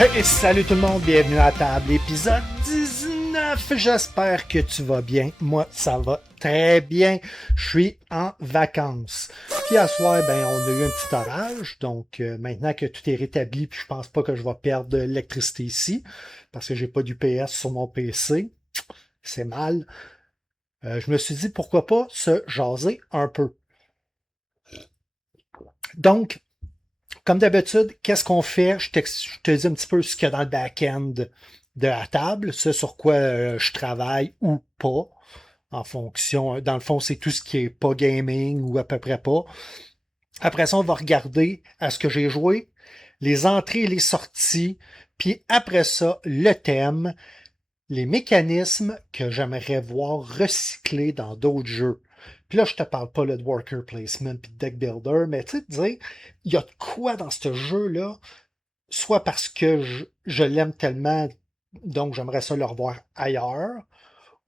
Hey, salut tout le monde, bienvenue à table, épisode 19. J'espère que tu vas bien. Moi, ça va très bien. Je suis en vacances. Puis à soir, ben, on a eu un petit orage. Donc maintenant que tout est rétabli, puis je pense pas que je vais perdre de l'électricité ici, parce que j'ai pas d'UPS sur mon PC. C'est mal. Je me suis dit pourquoi pas se jaser un peu. Donc, comme d'habitude, qu'est-ce qu'on fait? Je te dis un petit peu ce qu'il y a dans le back-end de la table, ce sur quoi je travaille ou pas, en fonction. Dans le fond, c'est tout ce qui est pas gaming ou à peu près pas. Après ça, on va regarder à ce que j'ai joué, les entrées et les sorties, puis après ça, le thème, les mécanismes que j'aimerais voir recyclés dans d'autres jeux. Puis là, je te parle pas là, de worker placement puis de deck builder, mais tu sais, te dire, il y a de quoi dans ce jeu-là, soit parce que je l'aime tellement, donc j'aimerais ça le revoir ailleurs,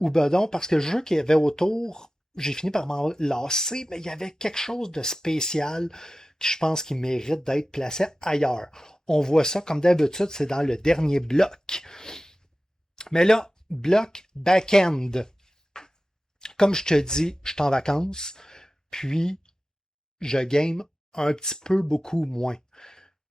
ou ben donc parce que le jeu qu'il y avait autour, j'ai fini par m'en lasser, mais il y avait quelque chose de spécial qui je pense qui mérite d'être placé ailleurs. On voit ça, comme d'habitude, c'est dans le dernier bloc. Mais là, bloc back-end. Comme je te dis, je suis en vacances, puis je game un petit peu beaucoup moins.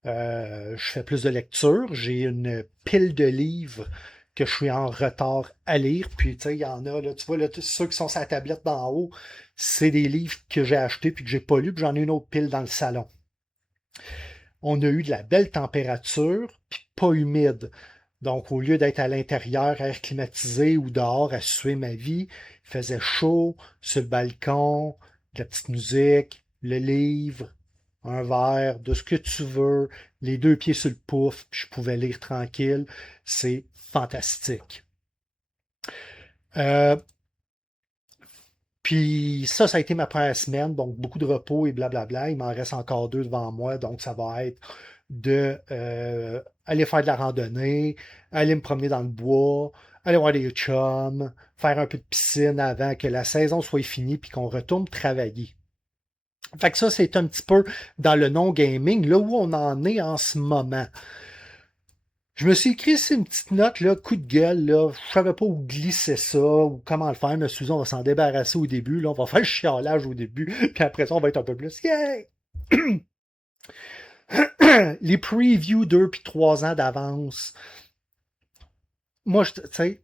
Je fais plus de lecture. J'ai une pile de livres que je suis en retard à lire. Puis, tu sais, il y en a, là, tu vois, là, ceux qui sont sur la tablette d'en haut, c'est des livres que j'ai achetés puis que j'ai pas lus, puis j'en ai une autre pile dans le salon. On a eu de la belle température, puis pas humide. Donc, au lieu d'être à l'intérieur, air climatisé ou dehors à suer ma vie, il faisait chaud, sur le balcon, de la petite musique, le livre, un verre, de ce que tu veux, les deux pieds sur le pouf, puis je pouvais lire tranquille. C'est fantastique. Euh, Puis ça a été ma première semaine, donc beaucoup de repos et blablabla. Il m'en reste encore deux devant moi, donc ça va être de aller faire de la randonnée, aller me promener dans le bois, aller voir des chums, faire un peu de piscine avant que la saison soit finie puis qu'on retourne travailler. Fait que ça, c'est un petit peu dans le non-gaming, là où on en est en ce moment. Je me suis écrit ici une petite note, là, coup de gueule, là. Je savais pas où glisser ça ou comment le faire, mais Susan, on va s'en débarrasser au début, là. On va faire le chiolage au début, puis après ça, on va être un peu plus. Yeah! Les previews 2 puis 3 ans d'avance. Moi, tu sais,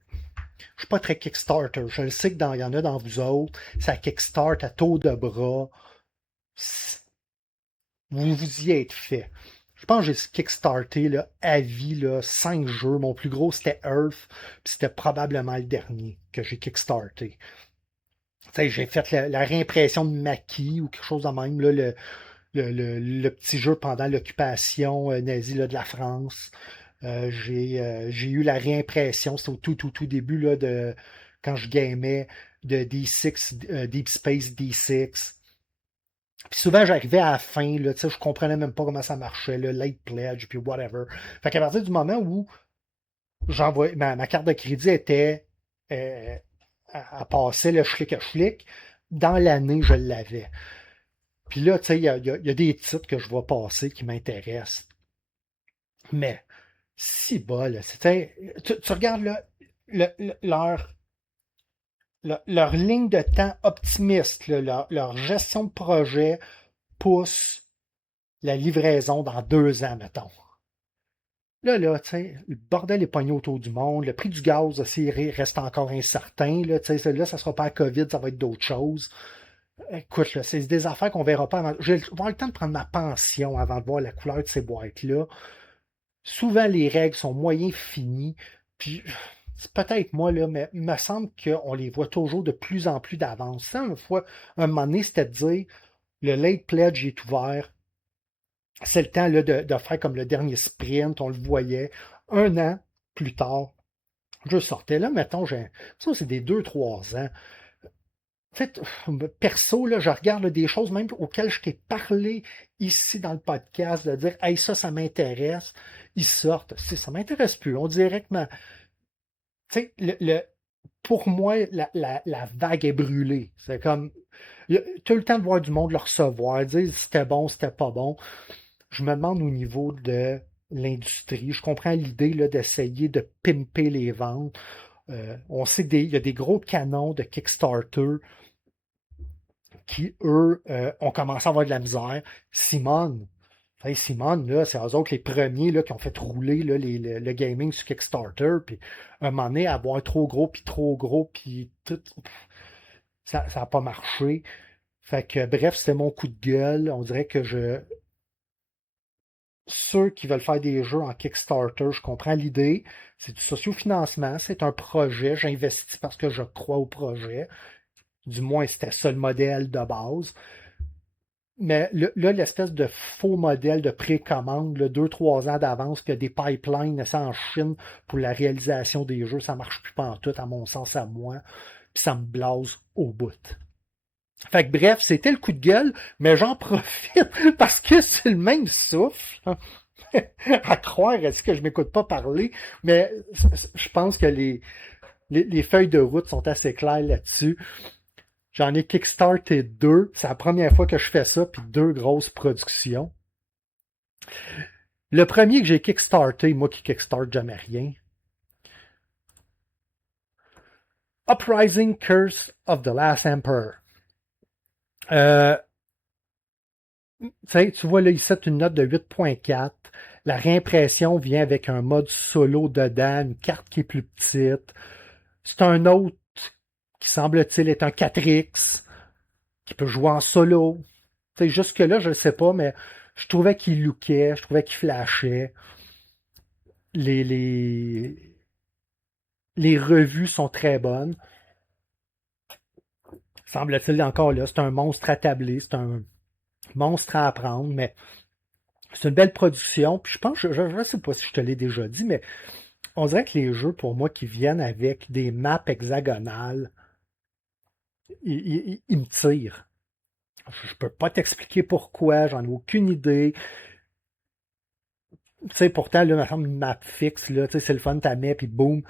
je suis pas très Kickstarter. Je le sais que il y en a dans vous autres. Ça Kickstart à taux de bras. Vous vous y êtes fait. Je pense que j'ai kickstarté là, à vie là, 5 jeux. Mon plus gros, c'était Earth. Puis c'était probablement le dernier que j'ai kickstarté. T'sais, j'ai fait la réimpression de Maki ou quelque chose de même, là, le petit jeu pendant l'occupation nazie là, de la France. J'ai eu la réimpression, c'était au tout début là, de quand je gamais de D6, Deep Space D6. Puis souvent, j'arrivais à la fin, là, je comprenais même pas comment ça marchait, le late pledge, puis whatever. Fait qu'à partir du moment où ma carte de crédit était à passer le schlick à schlick, dans l'année, je l'avais. Puis là, tu sais, il y a des titres que je vois passer qui m'intéressent. Mais, si bol, tu regardes là, leur, leur ligne de temps optimiste, là, leur gestion de projet pousse la livraison dans 2 ans, mettons. Là, tu sais, le bordel est pogné autour du monde. Le prix du gaz aussi reste encore incertain. Là, tu sais, là, ça sera pas la COVID, ça va être d'autres choses. Écoute, là, c'est des affaires qu'on verra pas avant. Je vais avoir le temps de prendre ma pension avant de voir la couleur de ces boîtes-là. Souvent, les règles sont moyen finies. Puis, c'est peut-être moi, là, mais il me semble qu'on les voit toujours de plus en plus d'avance. Ça, une fois, un moment donné, c'était de dire, le late pledge est ouvert. C'est le temps là, de faire comme le dernier sprint, on le voyait. 1 an plus tard, je sortais là, mettons, ça c'est des 2, 3 ans. En fait, perso, là, je regarde là, des choses même auxquelles je t'ai parlé ici dans le podcast, de dire, hey, ça m'intéresse. Ils sortent. Ça m'intéresse plus. On dirait que tu sais, pour moi, la vague est brûlée. C'est comme, tu as le temps de voir du monde le recevoir, dire si c'était bon, c'était pas bon. Je me demande au niveau de l'industrie. Je comprends l'idée là, d'essayer de pimper les ventes. On sait qu'il y a des gros canons de Kickstarter qui, eux, ont commencé à avoir de la misère. Simone, hey, Simone, là, c'est eux autres les premiers là, qui ont fait rouler là, le gaming sur Kickstarter. Puis, un moment donné, avoir trop gros, puis tout, ça n'a pas marché. Fait que, bref, c'était mon coup de gueule. On dirait que ceux qui veulent faire des jeux en Kickstarter, je comprends l'idée. C'est du sociofinancement, c'est un projet. J'investis parce que je crois au projet. Du moins, c'était ça le modèle de base. Mais là, l'espèce de faux modèle de précommande, 2-3 ans d'avance, que des pipelines ça en Chine pour la réalisation des jeux, ça marche plus pantoute, à mon sens, à moi. Puis ça me blase au bout. Fait que bref, c'était le coup de gueule, mais j'en profite parce que c'est le même souffle. À croire, est-ce que je m'écoute pas parler? Mais je pense que les feuilles de route sont assez claires là-dessus. J'en ai kickstarté 2. C'est la première fois que je fais ça, puis 2 grosses productions. Le premier que j'ai kickstarté, moi qui kickstarte jamais rien, Uprising Curse of the Last Emperor. Euh, tu vois là ici une note de 8.4. La réimpression vient avec un mode solo dedans, une carte qui est plus petite. C'est un autre qui semble-t-il être un 4X, qui peut jouer en solo. Jusque-là, je ne sais pas, mais je trouvais qu'il lookait, je trouvais qu'il flashait. Les, les, les revues sont très bonnes. Semble-t-il encore là, c'est un monstre à tabler, c'est un monstre à apprendre, mais c'est une belle production. Puis je pense, je ne sais pas si je te l'ai déjà dit, mais on dirait que les jeux, pour moi, qui viennent avec des maps hexagonales, ils me tirent. Je peux pas t'expliquer pourquoi, j'en ai aucune idée. Tu sais, pourtant, là, ma une map fixe, là, tu sais, c'est le fun, t'as mets, puis boum.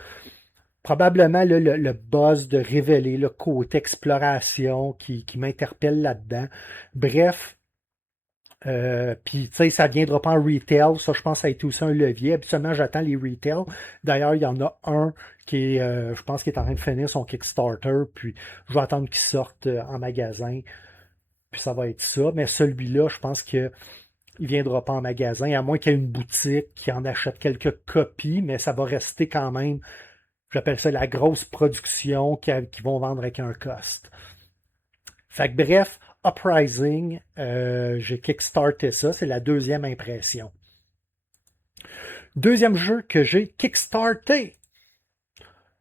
Probablement, là, le buzz de révéler le côté exploration qui m'interpelle là-dedans. Bref, puis, tu sais, ça ne viendra pas en retail. Ça, je pense, ça a été aussi un levier. Habituellement, j'attends les retail. D'ailleurs, il y en a un qui est, je pense, qui est en train de finir son Kickstarter. Puis, je vais attendre qu'il sorte en magasin. Puis, ça va être ça. Mais celui-là, je pense qu'il ne viendra pas en magasin, à moins qu'il y ait une boutique qui en achète quelques copies. Mais ça va rester quand même, j'appelle ça la grosse production qui vont vendre avec un cost. Fait que bref, Uprising, j'ai kickstarté ça, c'est la deuxième impression. Deuxième jeu que j'ai kickstarté,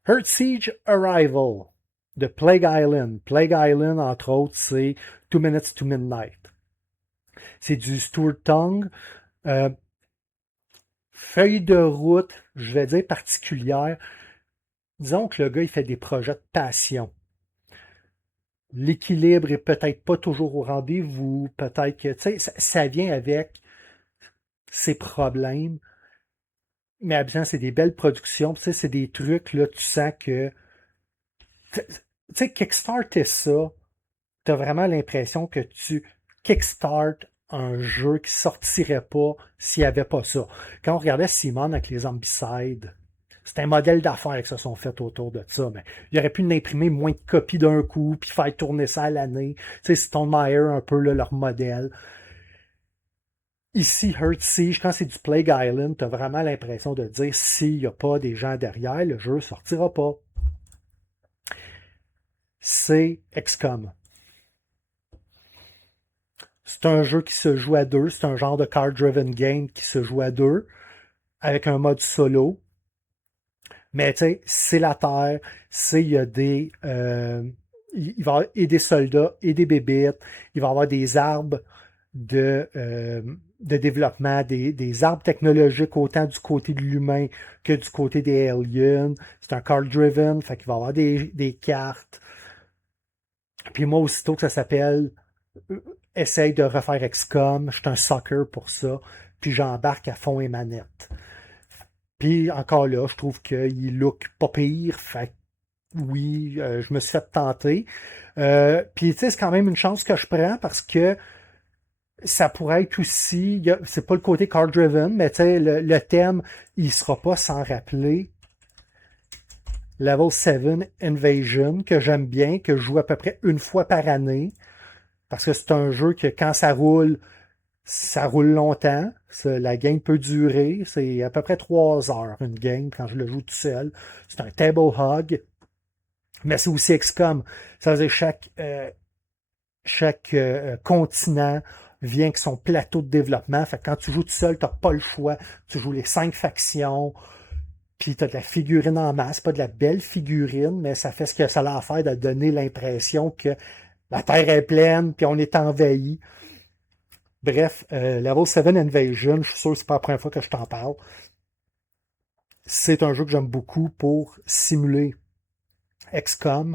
Earthsiege Arrival de Plague Island. Plague Island, entre autres, c'est 2 Minutes to Midnight. C'est du Stuart Tongue. Euh, Feuille de route, je vais dire particulière. Disons que le gars, il fait des projets de passion. L'équilibre est peut-être pas toujours au rendez-vous, peut-être que, tu sais, ça vient avec ses problèmes, mais habituellement, c'est des belles productions, tu sais, c'est des trucs, là, tu sens que, tu sais, Kickstarter ça, t'as vraiment l'impression que tu kickstart un jeu qui sortirait pas s'il n'y avait pas ça. Quand on regardait Simon avec les Zombicide, c'est un modèle d'affaires qui se sont fait autour de ça, mais il aurait pu imprimer moins de copies d'un coup, puis faire tourner ça à l'année. Tu sais, Stone Meyer, un peu là, leur modèle. Ici, Earthsiege, quand c'est du Plague Island, t'as vraiment l'impression de dire s'il n'y a pas des gens derrière, le jeu sortira pas. C'est XCOM. C'est un jeu qui se joue à deux, c'est un genre de card-driven game qui se joue à deux, avec un mode solo. Mais tu sais, c'est la Terre, il y a il va y avoir et des soldats et des bébites, il va y avoir des arbres de développement, des arbres technologiques autant du côté de l'humain que du côté des aliens. C'est un card-driven, fait qu'il va y avoir des cartes. Puis moi, aussitôt que ça s'appelle essaye de refaire XCOM, je suis un sucker pour ça, puis j'embarque à fond et manette. Puis encore là, je trouve qu'il look pas pire, fait oui, je me suis fait tenter. Puis tu sais, c'est quand même une chance que je prends parce que Ça pourrait être aussi, c'est pas le côté card-driven, mais tu sais, le thème, il sera pas sans rappeler Level 7 Invasion, que j'aime bien, que je joue à peu près une fois par année, parce que c'est un jeu que quand ça roule longtemps. La game peut durer. C'est à peu près 3 heures une game quand je le joue tout seul. C'est un table hog, mais c'est aussi XCOM. Ça veut dire chaque continent vient avec son plateau de développement. Fait que quand tu joues tout seul, t'as pas le choix. Tu joues les 5 factions, puis t'as de la figurine en masse, pas de la belle figurine, mais ça fait ce que ça a à faire de donner l'impression que la Terre est pleine, puis on est envahi. Bref, Level 7 Invasion, je suis sûr que c'est pas la première fois que je t'en parle. C'est un jeu que j'aime beaucoup pour simuler XCOM,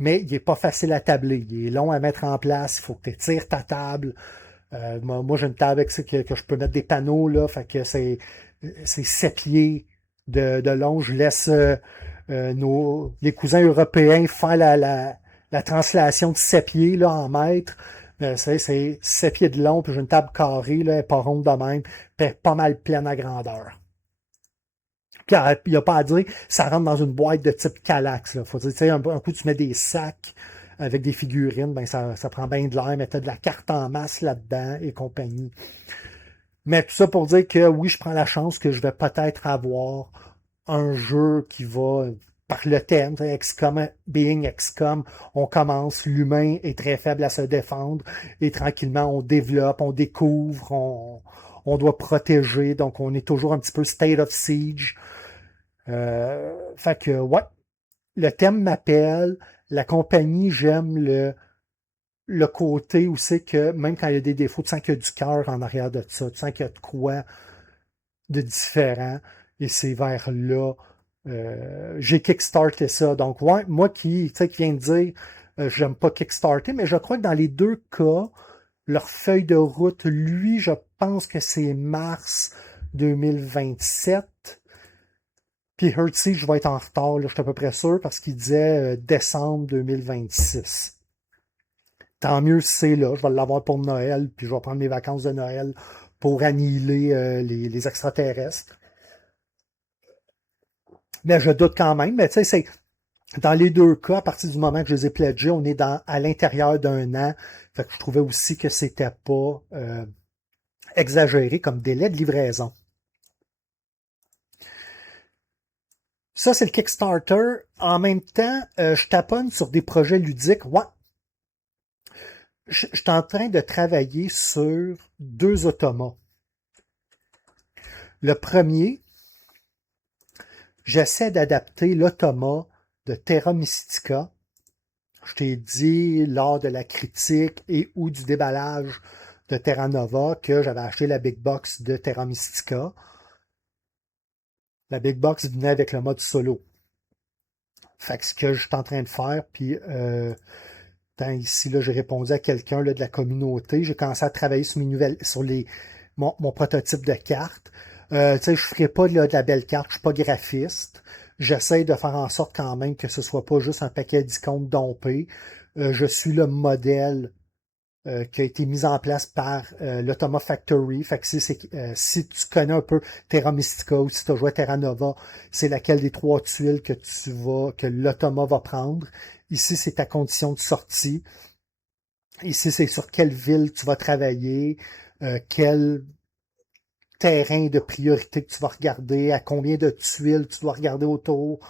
mais il est pas facile à tabler. Il est long à mettre en place. Il faut que tu tires ta table. Moi, j'ai une table avec ça que je peux mettre des panneaux, là. Fait que c'est 7 pieds de long. Je laisse les cousins européens faire la translation de 7 pieds là, en mètres. C'est 7 pieds de long, puis j'ai une table carrée, là, elle est pas ronde de même, puis pas mal pleine à grandeur. Puis il n'y a pas à dire, ça rentre dans une boîte de type Calax. Là. Faut dire, tu sais, un coup, tu mets des sacs avec des figurines, ben ça prend bien de l'air, mais tu as de la carte en masse là-dedans et compagnie. Mais tout ça pour dire que oui, je prends la chance que je vais peut-être avoir un jeu qui va, par le thème, XCOM, Being XCOM, on commence, l'humain est très faible à se défendre, et tranquillement on développe, on découvre, on doit protéger, donc on est toujours un petit peu state of siege. Fait que, ouais, le thème m'appelle, la compagnie, j'aime le côté où c'est que même quand il y a des défauts, tu sens qu'il y a du cœur en arrière de ça, tu sens qu'il y a de quoi de différent, et c'est vers là. J'ai kickstarté ça. Donc, ouais, moi qui viens de dire, j'aime pas kickstarter, mais je crois que dans les deux cas, leur feuille de route, lui, je pense que c'est mars 2027. Puis Hertz, je vais être en retard, là, je suis à peu près sûr, parce qu'il disait décembre 2026. Tant mieux si c'est là, je vais l'avoir pour Noël, puis je vais prendre mes vacances de Noël pour annihiler les extraterrestres. Mais je doute quand même, mais tu sais, c'est dans les deux cas, à partir du moment que je les ai pledgés, on est à l'intérieur d'un an. Fait que je trouvais aussi que c'était pas exagéré comme délai de livraison. Ça, c'est le Kickstarter. En même temps, je taponne sur des projets ludiques. Ouais, je suis en train de travailler sur 2 automas. Le premier, j'essaie d'adapter l'automa de Terra Mystica. Je t'ai dit lors de la critique et ou du déballage de Terra Nova que j'avais acheté la Big Box de Terra Mystica. La Big Box venait avec le mode solo. Fait que ce que je suis en train de faire, puis ici, là, j'ai répondu à quelqu'un de la communauté. J'ai commencé à travailler sur mon prototype de carte. Je ne ferai pas de la belle carte, je ne suis pas graphiste. J'essaie de faire en sorte quand même que ce ne soit pas juste un paquet d'icônes dompées. Je suis le modèle qui a été mis en place par l'Automa Factory. Fait que si tu connais un peu Terra Mystica ou si tu as joué à Terra Nova, c'est laquelle des 3 tuiles que l'Automa va prendre. Ici, c'est ta condition de sortie. Ici, c'est sur quelle ville tu vas travailler, quel terrain de priorité que tu vas regarder, à combien de tuiles tu dois regarder autour.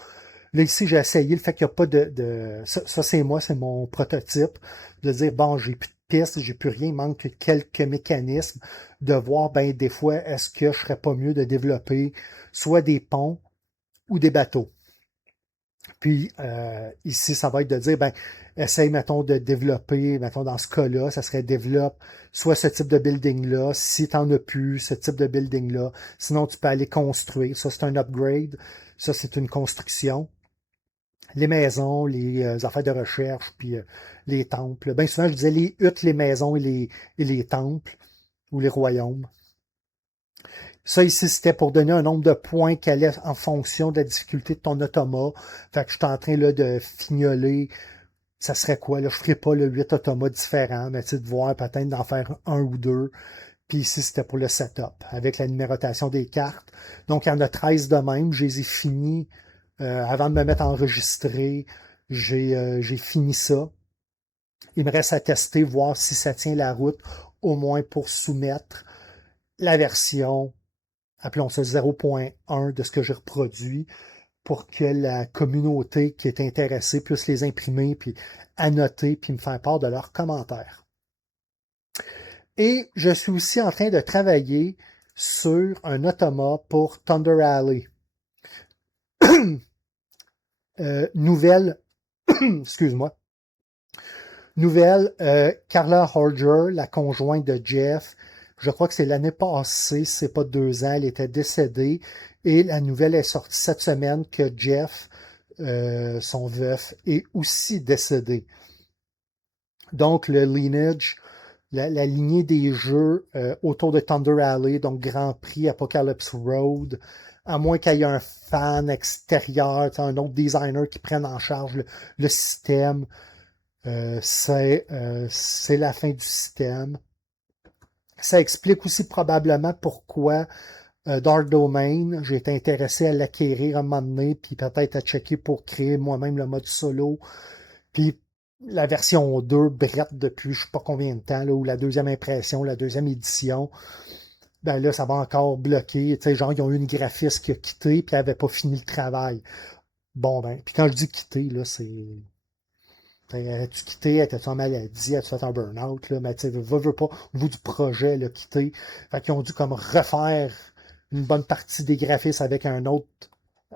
Là, ici, j'ai essayé le fait qu'il n'y a pas Ça, c'est moi, c'est mon prototype, de dire, bon, j'ai plus de pistes, j'ai plus rien, il manque quelques mécanismes, de voir, ben, des fois, est-ce que je serais pas mieux de développer soit des ponts ou des bateaux. Puis ici, ça va être de dire, ben, essaye, mettons, de développer, mettons, dans ce cas-là, ça serait développe soit ce type de building-là, si tu n'en as plus, ce type de building-là. Sinon, tu peux aller construire. Ça, c'est un upgrade. Ça, c'est une construction. Les maisons, les affaires de recherche, puis les temples. Bien souvent, je disais les huttes, les maisons et les temples, ou les royaumes. Ça ici, c'était pour donner un nombre de points qui allait en fonction de la difficulté de ton automa. Fait que je suis en train là, de fignoler ça serait quoi? Là, je ferais pas le 8 automates différents, mais tu sais, de voir peut-être d'en faire un ou deux. Puis ici, c'était pour le setup, avec la numérotation des cartes. Donc, il y en a 13 de même. Je les ai finis avant de me mettre à enregistrer. J'ai fini ça. Il me reste à tester, voir si ça tient la route, au moins pour soumettre la version, appelons ça 0.1 de ce que j'ai reproduit, pour que la communauté qui est intéressée puisse les imprimer, puis annoter, puis me faire part de leurs commentaires. Et je suis aussi en train de travailler sur un automa pour Thunder Alley. Nouvelle, excuse-moi, nouvelle, Carla Horger, la conjointe de Jeff, je crois que c'est l'année passée, c'est pas 2 ans, elle était décédée, et la nouvelle est sortie cette semaine que Jeff, son veuf, est aussi décédé. Donc le lineage, la lignée des jeux autour de Thunder Alley, donc Grand Prix, Apocalypse Road, à moins qu'il y ait un fan extérieur, un autre designer qui prenne en charge le système, c'est la fin du système. Ça explique aussi probablement pourquoi Dark Domain, j'ai été intéressé à l'acquérir à un moment donné, puis peut-être à checker pour créer moi-même le mode solo. Puis la version 2 brette depuis je sais pas combien de temps, là, ou la deuxième impression, la deuxième édition, ben là, ça va encore bloquer. Tu sais, genre, ils ont eu une graphiste qui a quitté, puis elle n'avait pas fini le travail. Bon, ben, puis quand je dis quitter, là, c'est. As-tu quitté, étais-tu en maladie, as-tu fait un burn-out, là, mais tu sais, veux pas, au bout du projet, là, quitter. Fait qu'ils ont dû comme refaire une bonne partie des graphistes avec un autre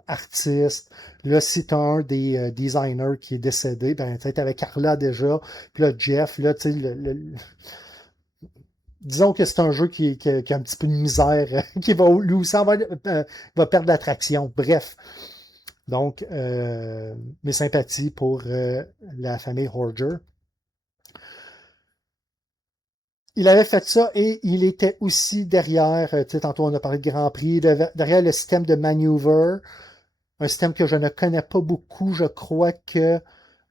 artiste. Là, si t'as un des designers qui est décédé, ben, tu sais, t'avais Carla déjà, puis là, Jeff, là, tu sais, disons que c'est un jeu qui a un petit peu de misère, qui va lui aussi va perdre l'attraction. Bref. Donc, mes sympathies pour la famille Horger. Il avait fait ça et il était aussi derrière, tu sais, tantôt on a parlé de Grand Prix, derrière le système de Maneuver, un système que je ne connais pas beaucoup. Je crois que,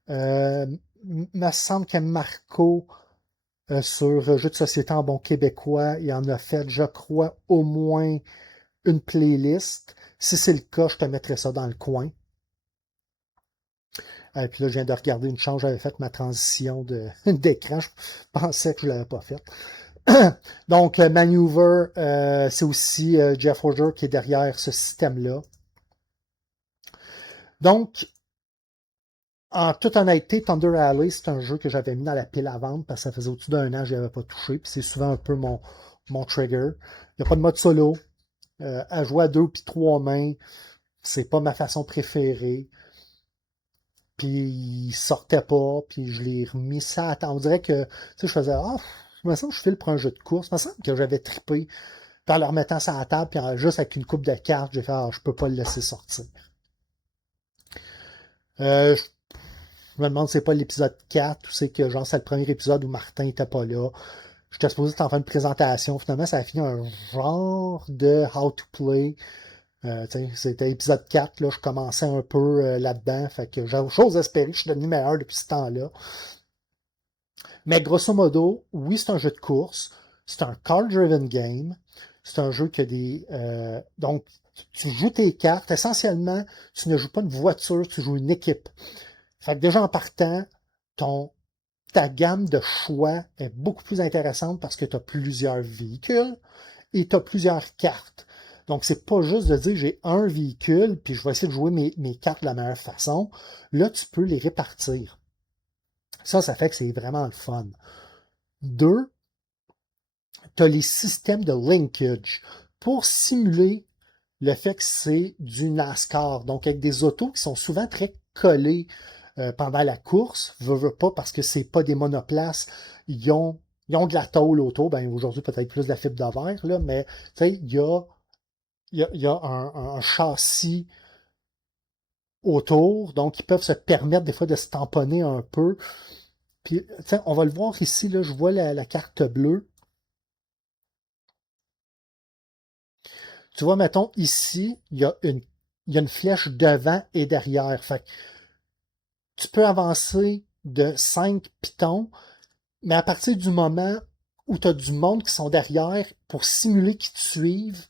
me semble que Marco, sur Jeux de société en bon québécois, il en a fait, je crois, au moins une playlist. Si c'est le cas, je te mettrai ça dans le coin. Puis là, je viens de regarder une chance, j'avais fait ma transition d'écran. Je pensais que je ne l'avais pas faite. Donc, Maneuver, c'est aussi Jeff Horger qui est derrière ce système-là. Donc, en toute honnêteté, Thunder Alley, c'est un jeu que j'avais mis dans la pile à vendre parce que ça faisait au-dessus d'un an que je n'avais pas touché. Puis c'est souvent un peu mon trigger. Il n'y a pas de mode solo. À jouer à 2 puis 3 mains, c'est pas ma façon préférée. Puis il sortait pas, puis je l'ai remis ça à temps. On dirait que, tu sais, je faisais, il me semble que je file pour un jeu de course. Il me semble que j'avais trippé par le remettant ça à la table, puis juste avec une coupe de cartes, j'ai fait, je peux pas le laisser sortir. Je me demande si c'est pas l'épisode 4 ou c'est que, genre, c'est le premier épisode où Martin était pas là. J'étais supposé t'en faire une présentation. Finalement, ça a fini un genre de how to play. C'était épisode 4, là, je commençais un peu là-dedans, fait que j'avais chose à espérer, je suis devenu meilleur depuis ce temps-là. Mais grosso modo, oui, c'est un jeu de course, c'est un card-driven game, c'est un jeu qui a des... donc, tu joues tes cartes, essentiellement, tu ne joues pas une voiture, tu joues une équipe. Fait que déjà en partant, ta gamme de choix est beaucoup plus intéressante parce que tu as plusieurs véhicules et tu as plusieurs cartes. Donc, c'est pas juste de dire j'ai un véhicule, puis je vais essayer de jouer mes cartes de la meilleure façon. Là, tu peux les répartir. Ça fait que c'est vraiment le fun. 2, tu as les systèmes de linkage pour simuler le fait que c'est du NASCAR. Donc, avec des autos qui sont souvent très collées pendant la course, veux pas, parce que c'est pas des monoplaces, ils ont de la tôle autour. Ben, aujourd'hui, peut-être plus de la fibre de verre, là, mais il y a un châssis autour, donc ils peuvent se permettre des fois de se tamponner un peu. Puis, on va le voir ici, là, je vois la carte bleue. Tu vois, mettons, ici, il y a une flèche devant et derrière. Fait que tu peux avancer de 5 pitons, mais à partir du moment où tu as du monde qui sont derrière pour simuler qu'ils te suivent,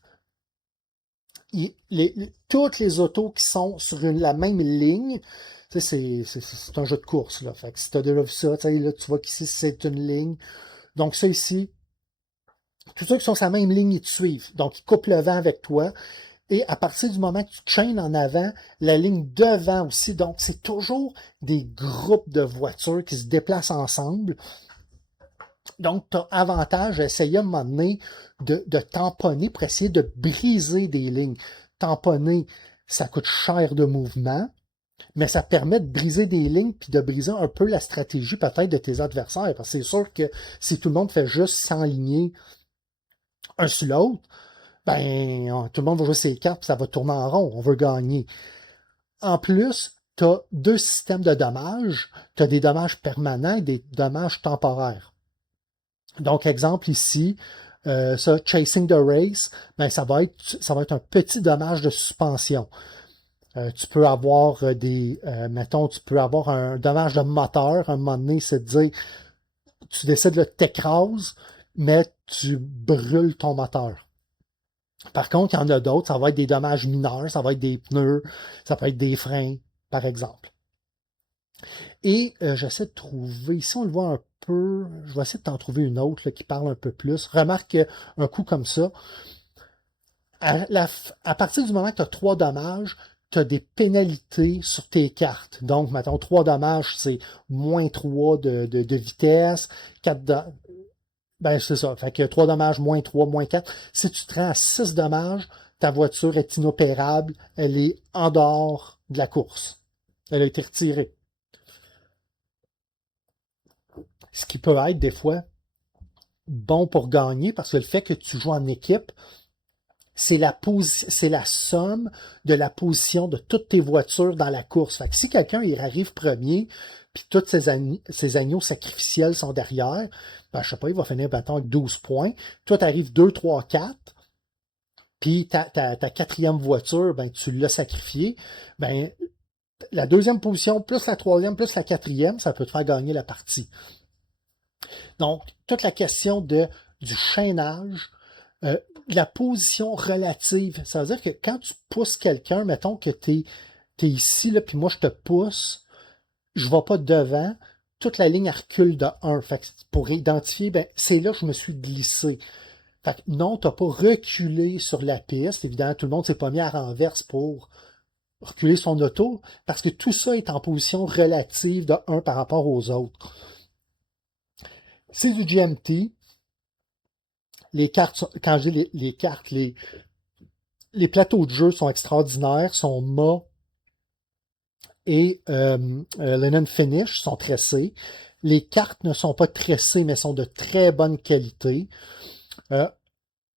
toutes les autos qui sont sur la même ligne, tu sais, c'est un jeu de course, là. Fait que si tu as déjà vu ça, tu sais, là, tu vois qu'ici, c'est une ligne. Donc, ça ici, tous ceux qui sont sur la même ligne, ils te suivent. Donc, ils coupent le vent avec toi. Et à partir du moment que tu chaînes en avant, la ligne devant aussi. Donc, c'est toujours des groupes de voitures qui se déplacent ensemble. Donc, tu as avantage à essayer à un moment donné de tamponner pour essayer de briser des lignes. Tamponner, ça coûte cher de mouvement, mais ça permet de briser des lignes puis de briser un peu la stratégie peut-être de tes adversaires. Parce que c'est sûr que si tout le monde fait juste s'enligner un sur l'autre, ben, tout le monde va jouer ses cartes puis ça va tourner en rond. On veut gagner. En plus, tu as deux systèmes de dommages. Tu as des dommages permanents et des dommages temporaires. Donc, exemple ici, ça, Chasing the Race, ben, ça va être un petit dommage de suspension. Tu peux avoir mettons, tu peux avoir un dommage de moteur. À un moment donné, c'est de dire, tu décides de t'écraser, mais tu brûles ton moteur. Par contre, il y en a d'autres, ça va être des dommages mineurs, ça va être des pneus, ça peut être des freins, par exemple. Et j'essaie de trouver, ici on le voit un peu, je vais essayer de t'en trouver une autre là, qui parle un peu plus. Remarque un coup comme ça, à partir du moment que tu as 3 dommages, tu as des pénalités sur tes cartes. Donc, mettons, 3 dommages, c'est moins 3 de vitesse, 4 ben c'est ça, fait que 3 dommages, moins 3, moins 4. Si tu te rends à 6 dommages, ta voiture est inopérable, elle est en dehors de la course. Elle a été retirée. Ce qui peut être des fois bon pour gagner, parce que le fait que tu joues en équipe, c'est la somme de la position de toutes tes voitures dans la course. Fait que si quelqu'un il arrive premier, puis tous ses agneaux sacrificiels sont derrière, ben, je sais pas, il va finir battant avec 12 points. Toi, tu arrives 2, 3, 4, puis ta quatrième voiture, ben, tu l'as sacrifiée. Ben, la deuxième position, plus la troisième, plus la quatrième, ça peut te faire gagner la partie. Donc, toute la question du chaînage, la position relative, ça veut dire que quand tu pousses quelqu'un, mettons que tu es ici, là, puis moi je te pousse, je ne vais pas devant, toute la ligne recule de 1. Fait que pour identifier, ben, c'est là que je me suis glissé. Fait que non, tu n'as pas reculé sur la piste. Évidemment, tout le monde ne s'est pas mis à renverse pour reculer son auto, parce que tout ça est en position relative de 1 par rapport aux autres. C'est du GMT. Les cartes, quand je dis les cartes, les plateaux de jeu sont extraordinaires, sont mat et Linen Finish sont tressés. Les cartes ne sont pas tressées, mais sont de très bonne qualité.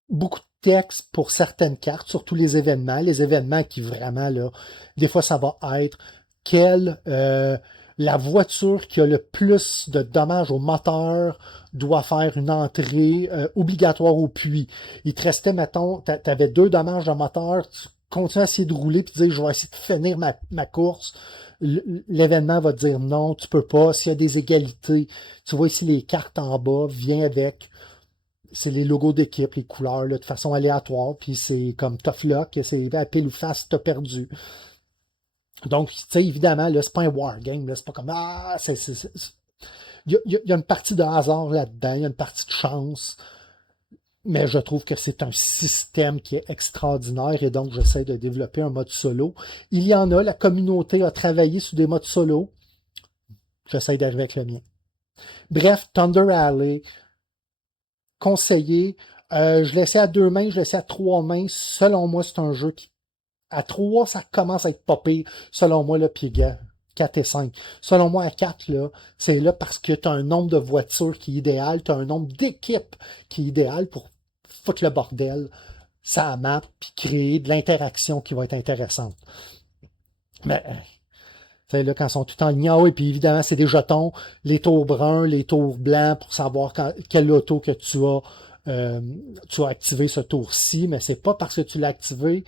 Beaucoup de texte pour certaines cartes, surtout les événements. Les événements qui vraiment, là, des fois, ça va être la voiture qui a le plus de dommages au moteur doit faire une entrée obligatoire au puits. Il te restait, mettons, tu avais 2 dommages de moteur, tu continues à essayer de rouler puis dire je vais essayer de finir ma course. L'événement va te dire non, tu peux pas. S'il y a des égalités, tu vois ici les cartes en bas, viens avec. C'est les logos d'équipe, les couleurs, là, de façon aléatoire, puis c'est comme tough luck, c'est à pile ou face, t'as perdu. Donc, tu sais, évidemment, là, c'est pas un wargame, là, c'est pas comme, il y a une partie de hasard là-dedans, il y a une partie de chance, mais je trouve que c'est un système qui est extraordinaire et donc j'essaie de développer un mode solo. Il y en a, la communauté a travaillé sur des modes solo, j'essaie d'arriver avec le mien. Bref, Thunder Alley, conseillé. Je laissais à 2 mains, je laissais à 3 mains. Selon moi, c'est un jeu qui, à 3, ça commence à être pas pire. Selon moi, là, puis 4 et 5. Selon moi, à 4, là, c'est là parce que tu as un nombre de voitures qui est idéal, tu as un nombre d'équipes qui est idéal pour foutre le bordel, ça map, puis créer de l'interaction qui va être intéressante. Mais, tu sais, là, quand ils sont tout en ligne, et puis évidemment, c'est des jetons, les tours bruns, les tours blancs, pour savoir quel auto que tu as activé ce tour-ci, mais c'est pas parce que tu l'as activé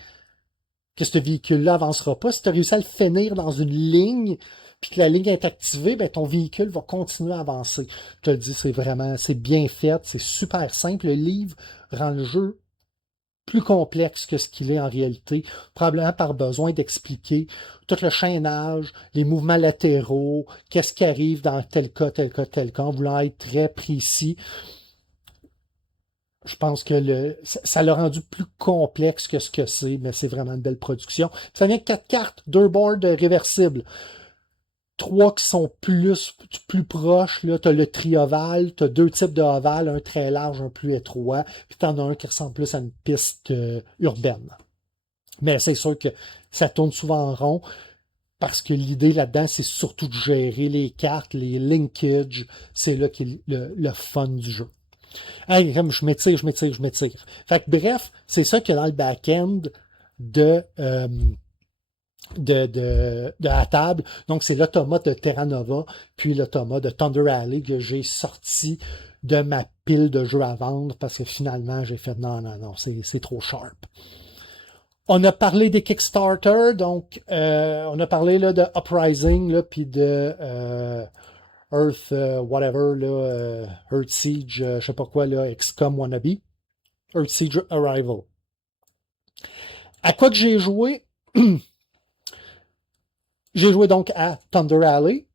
que ce véhicule-là avancera pas. Si tu as réussi à le finir dans une ligne, puis que la ligne est activée, ben, ton véhicule va continuer à avancer. Je te le dis, c'est bien fait, c'est super simple. Le livre rend le jeu plus complexe que ce qu'il est en réalité, probablement par besoin d'expliquer tout le chaînage, les mouvements latéraux, qu'est-ce qui arrive dans tel cas, tel cas, tel cas, en voulant être très précis. Je pense que ça l'a rendu plus complexe que ce que c'est, mais c'est vraiment une belle production. Ça vient avec 4 cartes, 2 boards réversibles. 3 qui sont plus proches. Tu as le tri-ovale, tu as 2 types de ovales, un très large, un plus étroit, puis tu en as un qui ressemble plus à une piste urbaine. Mais c'est sûr que ça tourne souvent en rond parce que l'idée là-dedans, c'est surtout de gérer les cartes, les linkages. C'est là qui est le fun du jeu. Hey, comme je m'étire. Fait que bref, c'est ça qu'il y a dans le back-end de, de la table. Donc, c'est l'automate de Terra Nova, puis l'automate de Thunder Alley que j'ai sorti de ma pile de jeux à vendre parce que finalement, j'ai fait non, c'est trop sharp. On a parlé des Kickstarter, donc on a parlé là, de Uprising, là, puis de Earth, whatever, là, Earth Siege, je sais pas quoi, là, XCOM wannabe, Earth Siege Arrival. À quoi que j'ai joué? J'ai joué donc à Thunder Alley.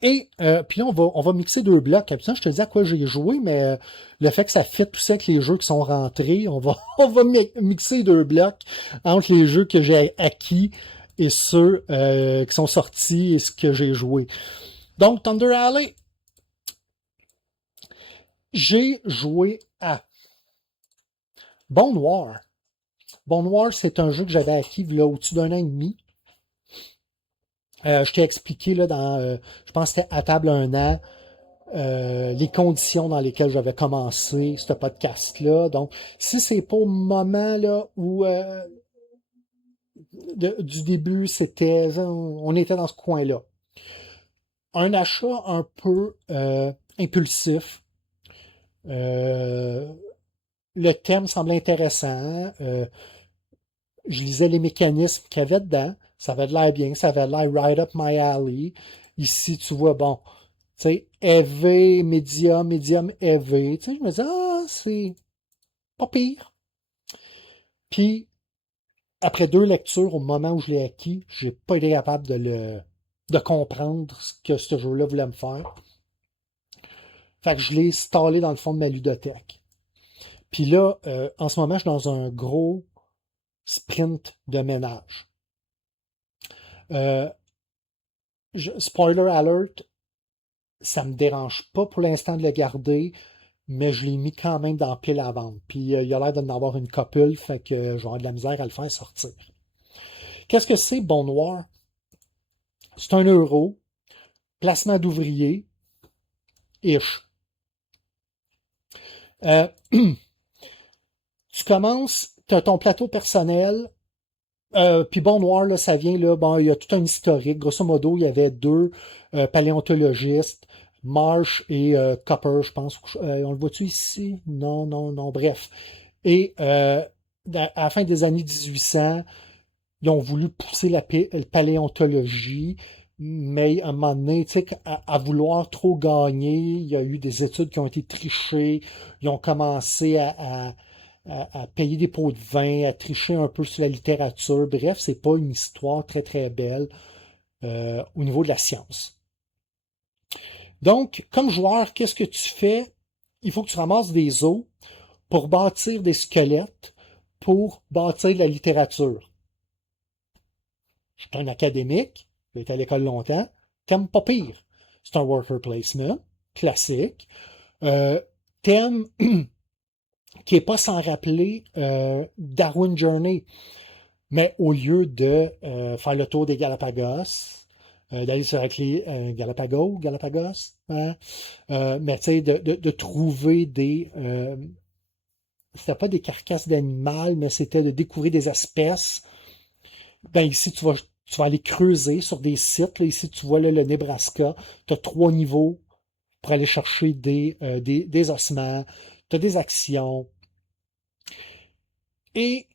Et puis là, on va mixer 2 blocs. Puis ça, je te dis à quoi j'ai joué, mais le fait que ça fit tout ça avec les jeux qui sont rentrés, on va mixer 2 blocs entre les jeux que j'ai acquis et ceux qui sont sortis et ce que j'ai joué. Donc, Thunder Alley, j'ai joué à Bone War. Bone War, c'est un jeu que j'avais acquis là, au-dessus d'un an et demi. Je t'ai expliqué là, je pense que c'était à table un an, les conditions dans lesquelles j'avais commencé ce podcast-là. Donc, si c'est pas au moment là où du début, on était dans ce coin-là. Un achat un peu impulsif. Le thème semblait intéressant. Je lisais les mécanismes qu'il y avait dedans. Ça avait de l'air bien, ça avait de l'air right up my alley. Ici, tu vois, bon, tu sais, heavy, medium, heavy. Tu sais, je me disais, c'est pas pire. Puis, après 2 lectures, au moment où je l'ai acquis, j'ai pas été capable de comprendre ce que ce jeu-là voulait me faire. Fait que je l'ai installé dans le fond de ma ludothèque. Puis là, en ce moment, je suis dans un gros sprint de ménage. Spoiler alert, ça me dérange pas pour l'instant de le garder, mais je l'ai mis quand même dans pile à vendre. Puis il a l'air d'en avoir une copule, fait que j'aurai de la misère à le faire sortir. Qu'est-ce que c'est, Bon Noir? C'est 1 €, placement d'ouvrier, ish. Tu commences, tu as ton plateau personnel, puis Bon Noir, là, ça vient, là, bon, il y a tout un historique. Grosso modo, il y avait 2 paléontologistes, Marsh et Copper, je pense. On le voit-tu ici? Non, bref. Et à la fin des années 1800, ils ont voulu pousser la paléontologie, mais à un moment donné, tu sais, à vouloir trop gagner, il y a eu des études qui ont été trichées, ils ont commencé à payer des pots de vin, à tricher un peu sur la littérature. Bref, c'est pas une histoire très très belle au niveau de la science. Donc, comme joueur, qu'est-ce que tu fais? Il faut que tu ramasses des os pour bâtir des squelettes, pour bâtir de la littérature. Je suis un académique, j'ai été à l'école longtemps, thème pas pire. C'est un worker placement, classique. Thème qui n'est pas sans rappeler Darwin Journey. Mais au lieu de faire le tour des Galapagos, d'aller sur les Galapagos, hein, mais tu sais, de trouver des... c'était pas des carcasses d'animaux, mais c'était de découvrir des espèces. Ben ici, tu vas aller creuser sur des sites. Là, ici, tu vois là, le Nebraska. Tu as 3 niveaux pour aller chercher des ossements. Tu as des actions. Et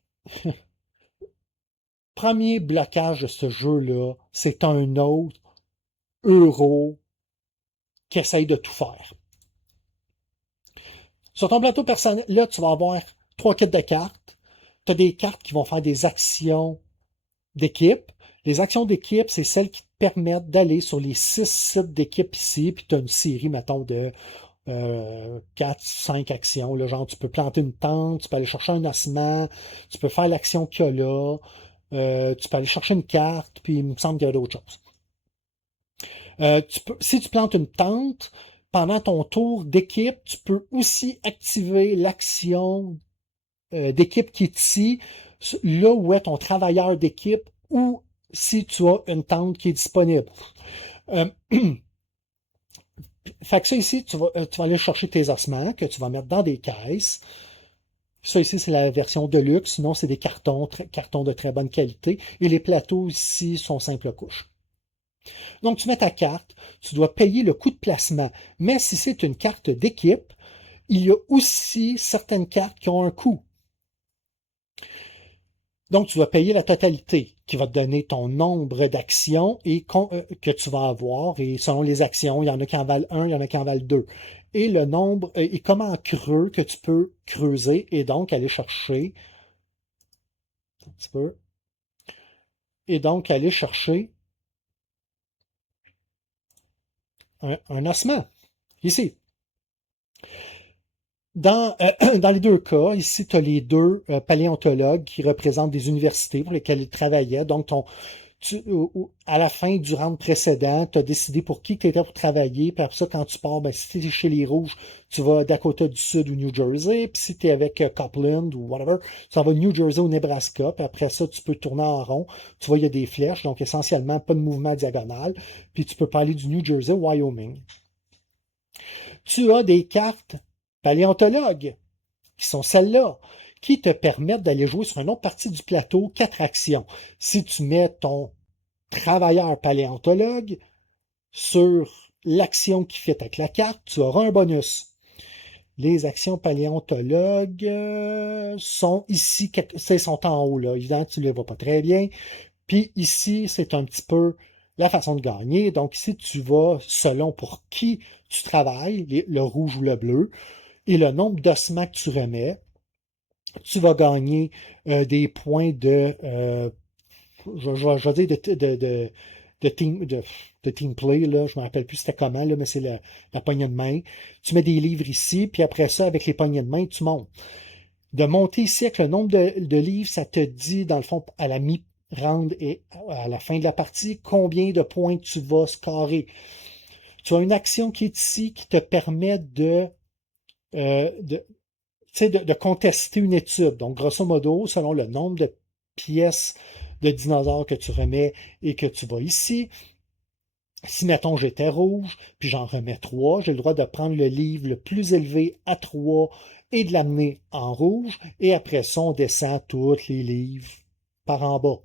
Premier blocage de ce jeu-là, c'est un autre euro qui essaye de tout faire. Sur ton plateau personnel, là, tu vas avoir 3 kits de cartes. Tu as des cartes qui vont faire des actions d'équipe. Les actions d'équipe, c'est celles qui te permettent d'aller sur les 6 sites d'équipe ici, puis tu as une série, mettons, de 4, 5 actions. Là, genre, tu peux planter une tente, tu peux aller chercher un ossement, tu peux faire l'action qu'il y a là, tu peux aller chercher une carte, puis il me semble qu'il y a d'autres choses. Si tu plantes une tente, pendant ton tour d'équipe, tu peux aussi activer l'action d'équipe qui est ici, là où est ton travailleur d'équipe, ou si tu as une tente qui est disponible. Fait que ça ici, tu vas aller chercher tes ossements que tu vas mettre dans des caisses. Ça ici, c'est la version de luxe. Sinon, c'est des cartons de très bonne qualité. Et les plateaux ici sont simples couches. Donc, tu mets ta carte, tu dois payer le coût de placement. Mais si c'est une carte d'équipe, il y a aussi certaines cartes qui ont un coût. Donc, tu dois payer la totalité qui va te donner ton nombre d'actions que tu vas avoir. Et selon les actions, il y en a qui en valent 1, il y en a qui en valent 2. Et le nombre est comme en creux que tu peux creuser et donc aller chercher un petit peu. Et donc aller chercher un ossement. Ici. Dans les deux cas, ici, tu as les deux paléontologues qui représentent des universités pour lesquelles ils travaillaient. Donc, à la fin du round précédent, tu as décidé pour qui tu étais pour travailler. Puis après ça, quand tu pars, ben, si tu es chez les Rouges, tu vas Dakota du Sud ou New Jersey. Puis si tu es avec Copland ou whatever, tu vas New Jersey ou Nebraska. Puis après ça, tu peux tourner en rond. Tu vois, il y a des flèches, donc essentiellement pas de mouvement diagonal. Puis tu peux parler du New Jersey ou Wyoming. Tu as des cartes paléontologues, qui sont celles-là, qui te permettent d'aller jouer sur une autre partie du plateau, 4 actions. Si tu mets ton travailleur paléontologue sur l'action qui fait avec la carte, tu auras un bonus. Les actions paléontologues sont ici, sont en haut, là. Évidemment, tu ne les vois pas très bien. Puis ici, c'est un petit peu la façon de gagner. Donc ici, tu vas selon pour qui tu travailles, le rouge ou le bleu, et le nombre d'ossements que tu remets. Tu vas gagner des points je vais dire de team play, là. Je ne me rappelle plus c'était comment, là, mais c'est la poignée de main. Tu mets des livres ici, puis après ça, avec les poignées de main, tu montes. De monter ici avec le nombre de livres, ça te dit, dans le fond, à la mi-round et à la fin de la partie, combien de points tu vas scorer. Tu as une action qui est ici qui te permet de contester une étude. Donc, grosso modo, selon le nombre de pièces de dinosaures que tu remets et que tu vas ici, si, mettons, j'étais rouge, puis j'en remets 3, j'ai le droit de prendre le livre le plus élevé à 3 et de l'amener en rouge, et après ça, on descend tous les livres par en bas.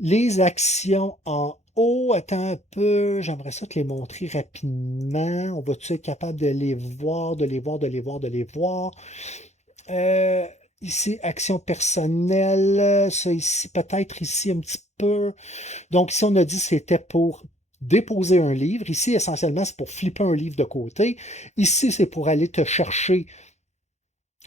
Les actions en haut, attends un peu, j'aimerais ça te les montrer rapidement. On va-tu être capable de les voir, de les voir, de les voir, de les voir? Ici, action personnelle, ça ici, peut-être ici un petit peu. Donc ici, on a dit que c'était pour déposer un livre. Ici, essentiellement, c'est pour flipper un livre de côté. Ici, c'est pour aller te chercher.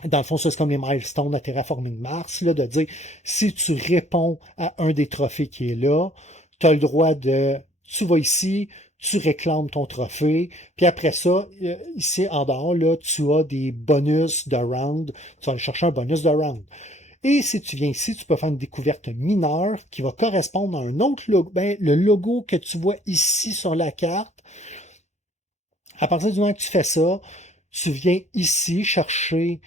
Dans le fond, ça, c'est comme les milestones à Terraforming Mars, là, de dire, si tu réponds à un des trophées qui est là, tu as le droit tu vas ici, tu réclames ton trophée, puis après ça, ici en dehors, là, tu as des bonus de round, tu vas aller chercher un bonus de round. Et si tu viens ici, tu peux faire une découverte mineure qui va correspondre à un autre logo, le logo que tu vois ici sur la carte. À partir du moment que tu fais ça, tu viens ici chercher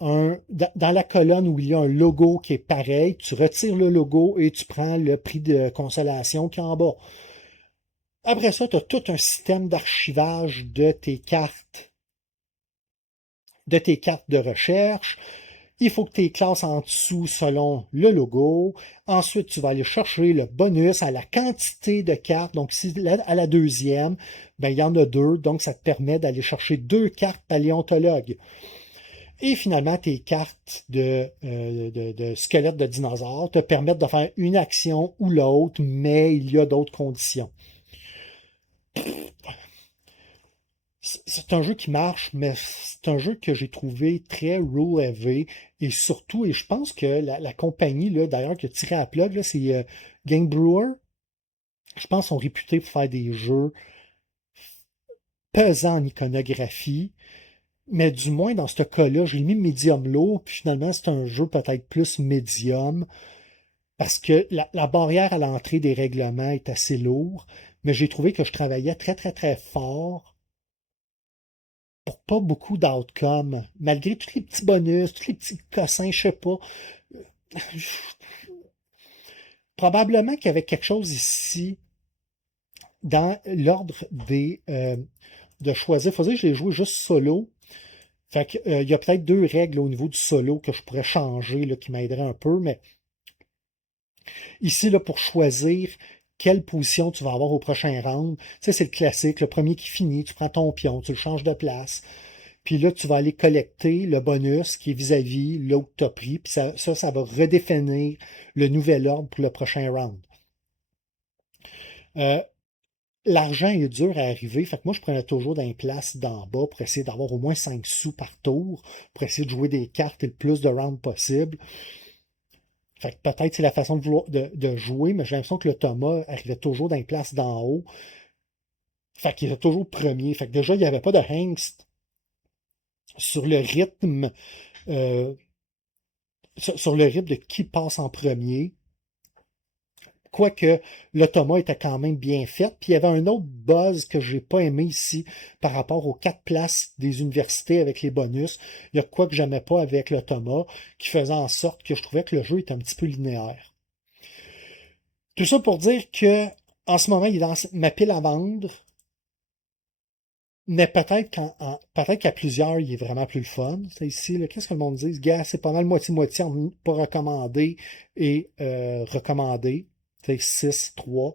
dans la colonne où il y a un logo qui est pareil, tu retires le logo et tu prends le prix de consolation qui est en bas. Après ça, tu as tout un système d'archivage de tes cartes de recherche. Il faut que tu les classes en dessous selon le logo. Ensuite, tu vas aller chercher le bonus à la quantité de cartes. Donc, si à la deuxième, ben, il y en a 2. Donc, ça te permet d'aller chercher 2 cartes paléontologues. Et finalement, tes cartes de squelettes de dinosaures te permettent de faire une action ou l'autre, mais il y a d'autres conditions. C'est un jeu qui marche, mais c'est un jeu que j'ai trouvé très rule-heavy. Et surtout, et je pense que la compagnie, là, d'ailleurs, qui a tiré à la plug, là, c'est Game Brewer. Je pense qu'ils sont réputés pour faire des jeux pesants en iconographie. Mais du moins, dans ce cas-là, je l'ai mis médium lourd, puis finalement, c'est un jeu peut-être plus médium, parce que la barrière à l'entrée des règlements est assez lourde, mais j'ai trouvé que je travaillais très, très, très fort pour pas beaucoup d'outcomes, malgré tous les petits bonus, tous les petits cossins, je sais pas. Probablement qu'il y avait quelque chose ici dans l'ordre de choisir. Faisait que je l'ai joué juste solo. Fait que, il y a peut-être deux règles au niveau du solo que je pourrais changer, là, qui m'aideraient un peu, mais ici, là, pour choisir quelle position tu vas avoir au prochain round, tu sais, c'est le classique, le premier qui finit, tu prends ton pion, tu le changes de place, puis là, tu vas aller collecter le bonus qui est vis-à-vis là où tu as pris, puis ça va redéfinir le nouvel ordre pour le prochain round. Euh, L'argent est dur à arriver, fait que moi, je prenais toujours dans place d'en bas pour essayer d'avoir au moins 5 sous par tour, pour essayer de jouer des cartes et le plus de rounds possible. Fait que peut-être c'est la façon de jouer, mais j'ai l'impression que le Thomas arrivait toujours dans les places d'en haut. Fait qu'il était toujours premier. Fait que déjà, il n'y avait pas de hangst sur le rythme, euh, sur le rythme de qui passe en premier. Quoique le Thomas était quand même bien fait. Puis il y avait un autre buzz que j'ai pas aimé ici par rapport aux 4 places des universités avec les bonus. Il y a quoi que j'aimais pas avec le Thomas qui faisait en sorte que je trouvais que le jeu était un petit peu linéaire. Tout ça pour dire que en ce moment, il est dans ma pile à vendre. Mais peut-être qu'à plusieurs, il est vraiment plus le fun. C'est ici, là, qu'est-ce que le monde dit? Gars, c'est pas mal moitié-moitié entre pas recommandé et recommandé. C'est 6-3.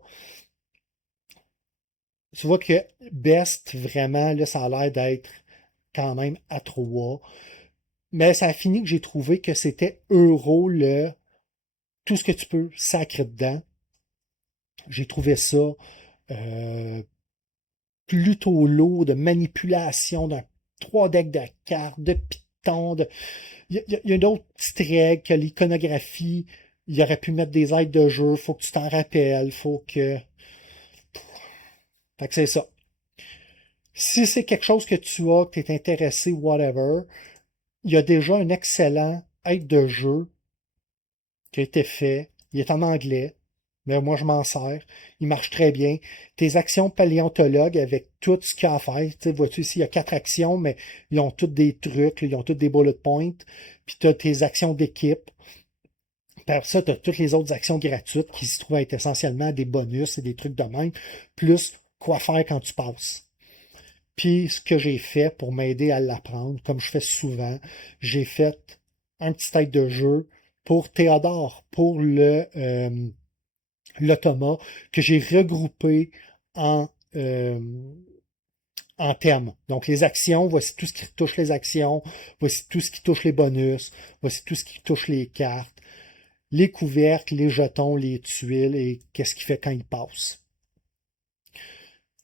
Tu vois que Best, vraiment, là, ça a l'air d'être quand même à 3. Mais ça a fini que j'ai trouvé que c'était Euro, tout ce que tu peux sacrer dedans. J'ai trouvé ça euh, plutôt lourd de manipulation d'un 3 decks de cartes, de pitons, il y a d'autres petites règles que l'iconographie, il aurait pu mettre des aides de jeu, faut que tu t'en rappelles, faut que... Fait que c'est ça. Si c'est quelque chose que tu as, que tu es intéressé, whatever, il y a déjà un excellent aide de jeu qui a été fait. Il est en anglais, mais moi je m'en sers. Il marche très bien. Tes actions paléontologues avec tout ce qu'il y a à faire. Tu sais, vois-tu ici, il y a 4 actions, mais ils ont toutes des trucs, ils ont toutes des bullet points. Puis tu as tes actions d'équipe. Par ça, tu as toutes les autres actions gratuites qui se trouvent être essentiellement des bonus et des trucs de même, plus quoi faire quand tu passes. Puis ce que j'ai fait pour m'aider à l'apprendre, comme je fais souvent, j'ai fait un petit tête de jeu pour Théodore, pour l'automat, que j'ai regroupé en, euh, en thèmes. Donc les actions, voici tout ce qui touche les actions, voici tout ce qui touche les bonus, voici tout ce qui touche les cartes, les couvercles, les jetons, les tuiles et qu'est-ce qu'il fait quand il passe.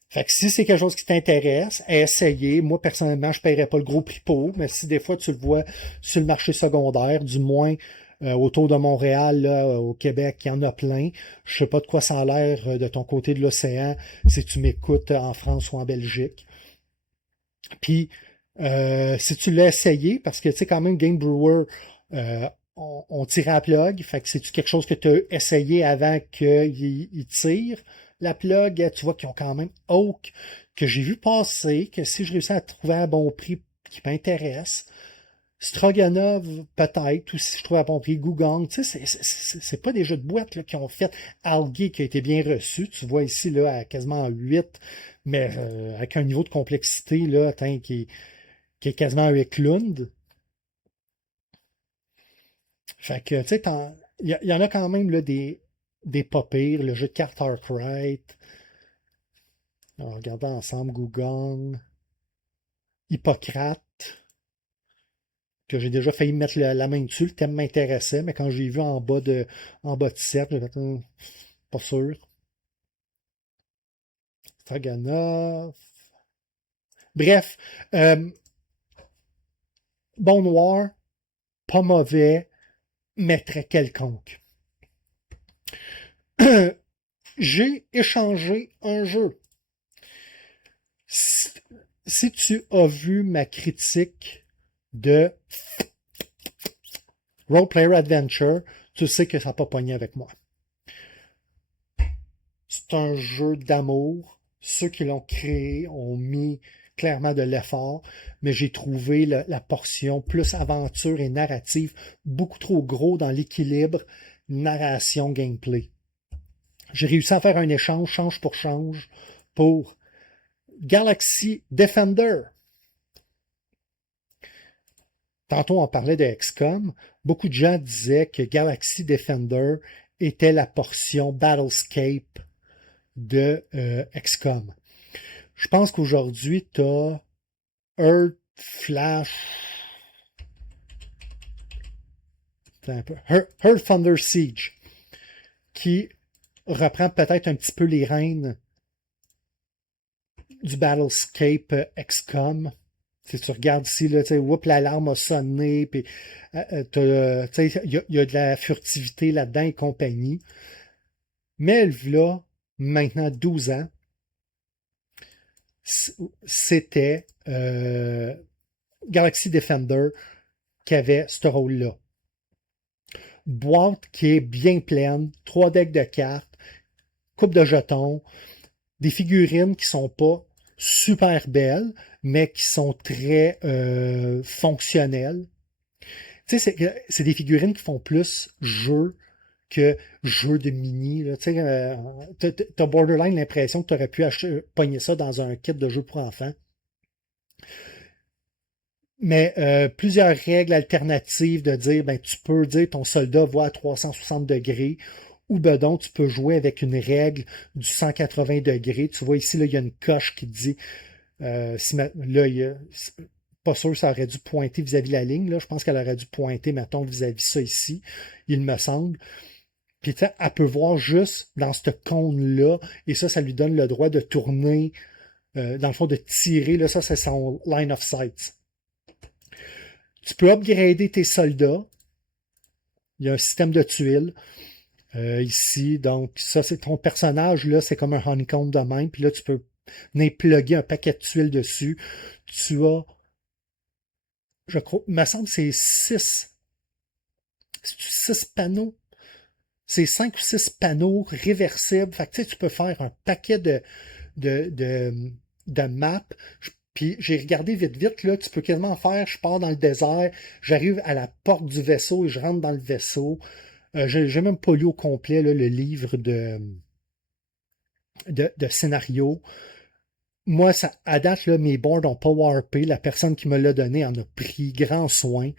Fait que si c'est quelque chose qui t'intéresse, essayer. Moi, personnellement, je ne paierais pas le gros prix pour, mais si des fois tu le vois sur le marché secondaire, du moins autour de Montréal, là, au Québec, il y en a plein. Je sais pas de quoi ça a l'air de ton côté de l'océan, si tu m'écoutes en France ou en Belgique. Puis, si tu l'as essayé, parce que tu sais, quand même, Game Brewer, on tire à la plug. Fait que c'est-tu quelque chose que tu as essayé avant qu'il tire la plug? Tu vois qu'ils ont quand même Oak, que j'ai vu passer, que si je réussis à trouver un bon prix qui m'intéresse. Stroganov, peut-être, ou si je trouve à bon prix, Gugong, tu sais, c'est pas des jeux de boîte là, qui ont fait Algae qui a été bien reçu. Tu vois ici là, à quasiment 8, mais avec un niveau de complexité là, attends, qui est quasiment un Eklund. Fait que, tu sais, il y en a quand même là, des pas pires. Le jeu de cartes Arkwright. Alors, regardons ensemble Gugong. Hippocrate. que j'ai déjà failli mettre la main dessus. Le thème m'intéressait, mais quand j'ai vu en bas de cercle, j'ai fait pas sûr. Stroganoff. Bref, bon noir, pas mauvais, mais très quelconque. J'ai échangé un jeu. Si, si tu as vu ma critique de Role Player Adventure, tu sais que ça n'a pas pogné avec moi. C'est un jeu d'amour. Ceux qui l'ont créé ont mis clairement de l'effort, mais j'ai trouvé la portion plus aventure et narrative beaucoup trop gros dans l'équilibre narration-gameplay. J'ai réussi à faire un échange change pour Galaxy Defender. Tantôt, on parlait de XCOM. Beaucoup de gens disaient que Galaxy Defender était la portion Battlescape de XCOM. Je pense qu'aujourd'hui, tu as Earth Flash. Earth Thunder Siege, qui reprend peut-être un petit peu les rênes du Battlescape XCOM. Si tu regardes ici, là, l'alarme a sonné, puis il y a de la furtivité là-dedans et compagnie. Mais là, maintenant 12 ans, c'était Galaxy Defender qui avait ce rôle-là. Boîte qui est bien pleine, 3 decks de cartes, coupe de jetons, des figurines qui sont pas super belles, mais qui sont très fonctionnelles. Tu sais, c'est des figurines qui font plus jeu que jeu de mini. Tu sais, t'as borderline l'impression que tu aurais pu pogner ça dans un kit de jeu pour enfants. Mais plusieurs règles alternatives de dire, ben, tu peux dire ton soldat va à 360 degrés, ou ben donc tu peux jouer avec une règle du 180 degrés. Tu vois ici, là, il y a une coche qui dit, là, pas sûr que ça aurait dû pointer vis-à-vis la ligne. Là. Je pense qu'elle aurait dû pointer, mettons, vis-à-vis ça ici, il me semble. Puis elle peut voir juste dans ce cône-là, et ça lui donne le droit de tourner, dans le fond, de tirer. Là, ça, c'est son line of sight. Tu peux upgrader tes soldats. Il y a un système de tuiles ici. Donc, ça, c'est ton personnage. Là, c'est comme un honeycomb de même. Puis là, tu peux venir plugger un paquet de tuiles dessus. Tu as, je crois, il me semble que c'est 6 panneaux. C'est 5 ou 6 panneaux réversibles. Fait que, tu sais, tu peux faire un paquet de, de, de maps. Puis j'ai regardé vite, là, tu peux quasiment faire, je pars dans le désert, j'arrive à la porte du vaisseau et je rentre dans le vaisseau. J'ai même pas lu au complet là, le livre de scénario. Moi, à date, là, mes boards n'ont pas warpé. La personne qui me l'a donné en a pris grand soin.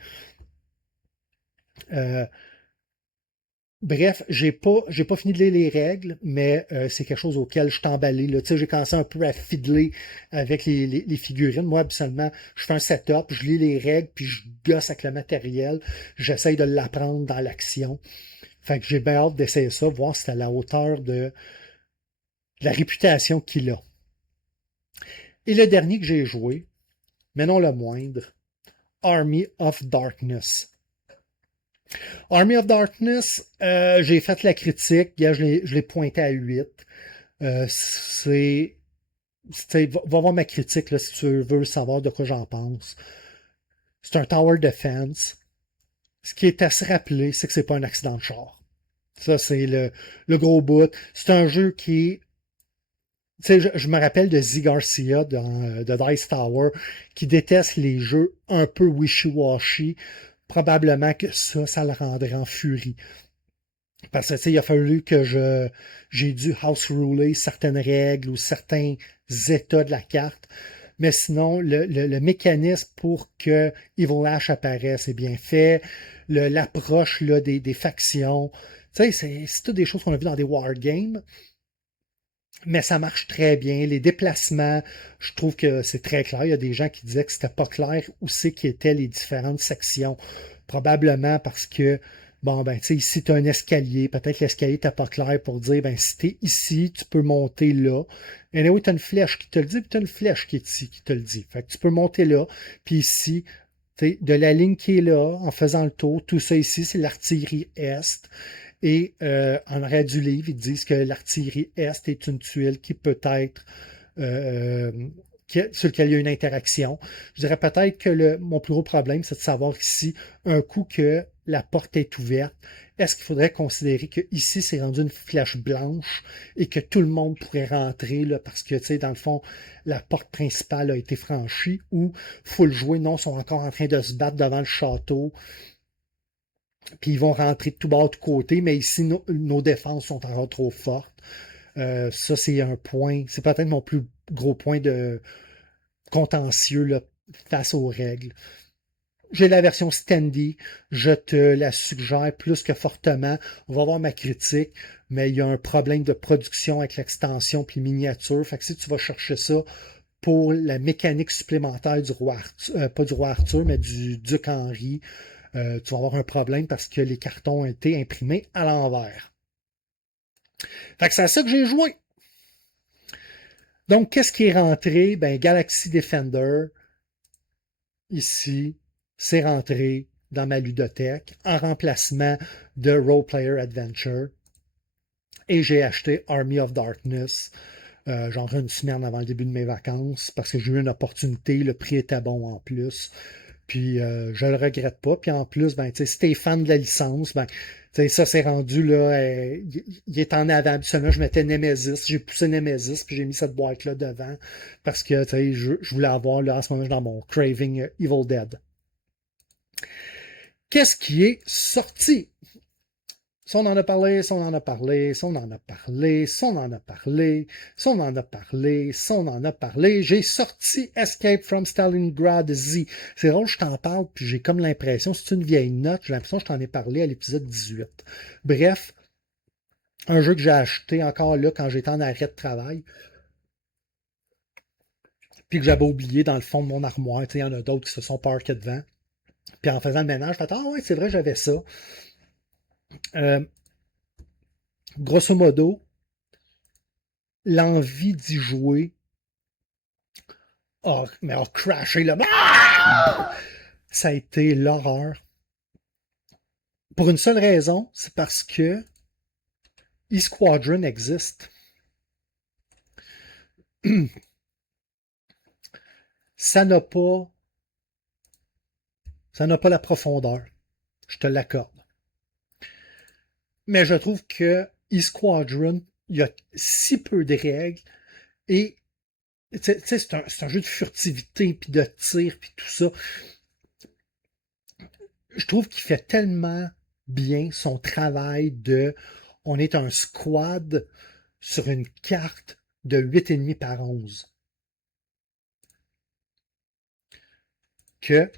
Bref, j'ai pas fini de lire les règles, mais c'est quelque chose auquel je suis emballé. Là. Tu sais, j'ai commencé un peu à fiddler avec les figurines. Moi, habituellement, je fais un setup, je lis les règles, puis je gosse avec le matériel. J'essaye de l'apprendre dans l'action. Fait que j'ai bien hâte d'essayer ça, voir si c'est à la hauteur de la réputation qu'il a. Et le dernier que j'ai joué, mais non le moindre, Army of Darkness. Army of Darkness, j'ai fait la critique, je l'ai pointé à 8. Va voir ma critique là, si tu veux savoir de quoi j'en pense. C'est un tower defense. Ce qui est à se rappeler, c'est que c'est pas un accident de char. Ça, c'est le gros bout. C'est un jeu qui tu sais, je me rappelle de Z Garcia de Dice Tower qui déteste les jeux un peu wishy-washy. Probablement que ça le rendrait en furie. Parce que, tu sais, il a fallu que j'ai dû house ruler certaines règles ou certains états de la carte. Mais sinon, le mécanisme pour que Evil Ash apparaisse est bien fait. L'approche là, des factions. Tu sais, c'est toutes des choses qu'on a vues dans des wargames. Mais ça marche très bien. Les déplacements, je trouve que c'est très clair. Il y a des gens qui disaient que c'était pas clair où c'est qui étaient les différentes sections. Probablement parce que, bon, ben, tu sais, ici, tu as un escalier. Peut-être l'escalier n'était pas clair pour dire, ben, si tu es ici, tu peux monter là. Et là, oui, tu as une flèche qui te le dit, puis tu as une flèche qui est ici qui te le dit. Fait que tu peux monter là, puis ici, tu sais, de la ligne qui est là, en faisant le tour, tout ça ici, c'est l'artillerie Est. Et en arrière du livre, ils disent que l'artillerie Est est une tuile qui peut être euh, sur lequel il y a une interaction. Je dirais peut-être que mon plus gros problème, c'est de savoir ici, un coup que la porte est ouverte, est-ce qu'il faudrait considérer que ici c'est rendu une flèche blanche et que tout le monde pourrait rentrer là, parce que, tu sais, dans le fond, la porte principale a été franchie ou faut le jouer, non, ils sont encore en train de se battre devant le château, puis ils vont rentrer de tout bas, de tout côté, mais ici, nos défenses sont encore trop fortes. Ça, c'est un point, c'est peut-être mon plus gros point de contentieux là, face aux règles. J'ai la version Standy, je te la suggère plus que fortement. On va voir ma critique, mais il y a un problème de production avec l'extension puis miniature. Fait que si tu vas chercher ça pour la mécanique supplémentaire du roi Arthur, pas du roi Arthur, mais du duc Henri, tu vas avoir un problème parce que les cartons ont été imprimés à l'envers. Fait que c'est à ça que j'ai joué. Donc, qu'est-ce qui est rentré? Ben, Galaxy Defender, ici, c'est rentré dans ma ludothèque en remplacement de Role Player Adventure. Et j'ai acheté Army of Darkness, genre une semaine avant le début de mes vacances, parce que j'ai eu une opportunité, le prix était bon en plus. Puis je le regrette pas. Puis en plus, ben, si t'es fan de la licence, ben, ça s'est rendu là. Il est en avant. Seulement, je mettais Nemesis. J'ai poussé Nemesis, puis j'ai mis cette boîte-là devant. Parce que je voulais avoir là, en ce moment dans mon Craving Evil Dead. Qu'est-ce qui est sorti? Si on en a parlé, si on en a parlé, si on en a parlé, si on en a parlé, si on en a parlé, si on en a parlé, j'ai sorti Escape from Stalingrad Z. C'est drôle, je t'en parle, puis j'ai comme l'impression, c'est une vieille note, j'ai l'impression que je t'en ai parlé à l'épisode 18. Bref, un jeu que j'ai acheté encore là quand j'étais en arrêt de travail, puis que j'avais oublié dans le fond de mon armoire. Il y en a d'autres qui se sont parkés devant. Puis en faisant le ménage, je fais ah ouais, c'est vrai, j'avais ça. Euh, Grosso modo, l'envie d'y jouer mais crashé là. Ça a été l'horreur. Pour une seule raison, c'est parce que E-Squadron existe. Ça n'a pas, ça n'a pas la profondeur. Je te l'accorde. Mais je trouve que E-Squadron, il y a si peu de règles et c'est un jeu de furtivité puis de tir puis tout ça. Je trouve qu'il fait tellement bien son travail de on est un squad sur une carte de 8,5 par 11. Que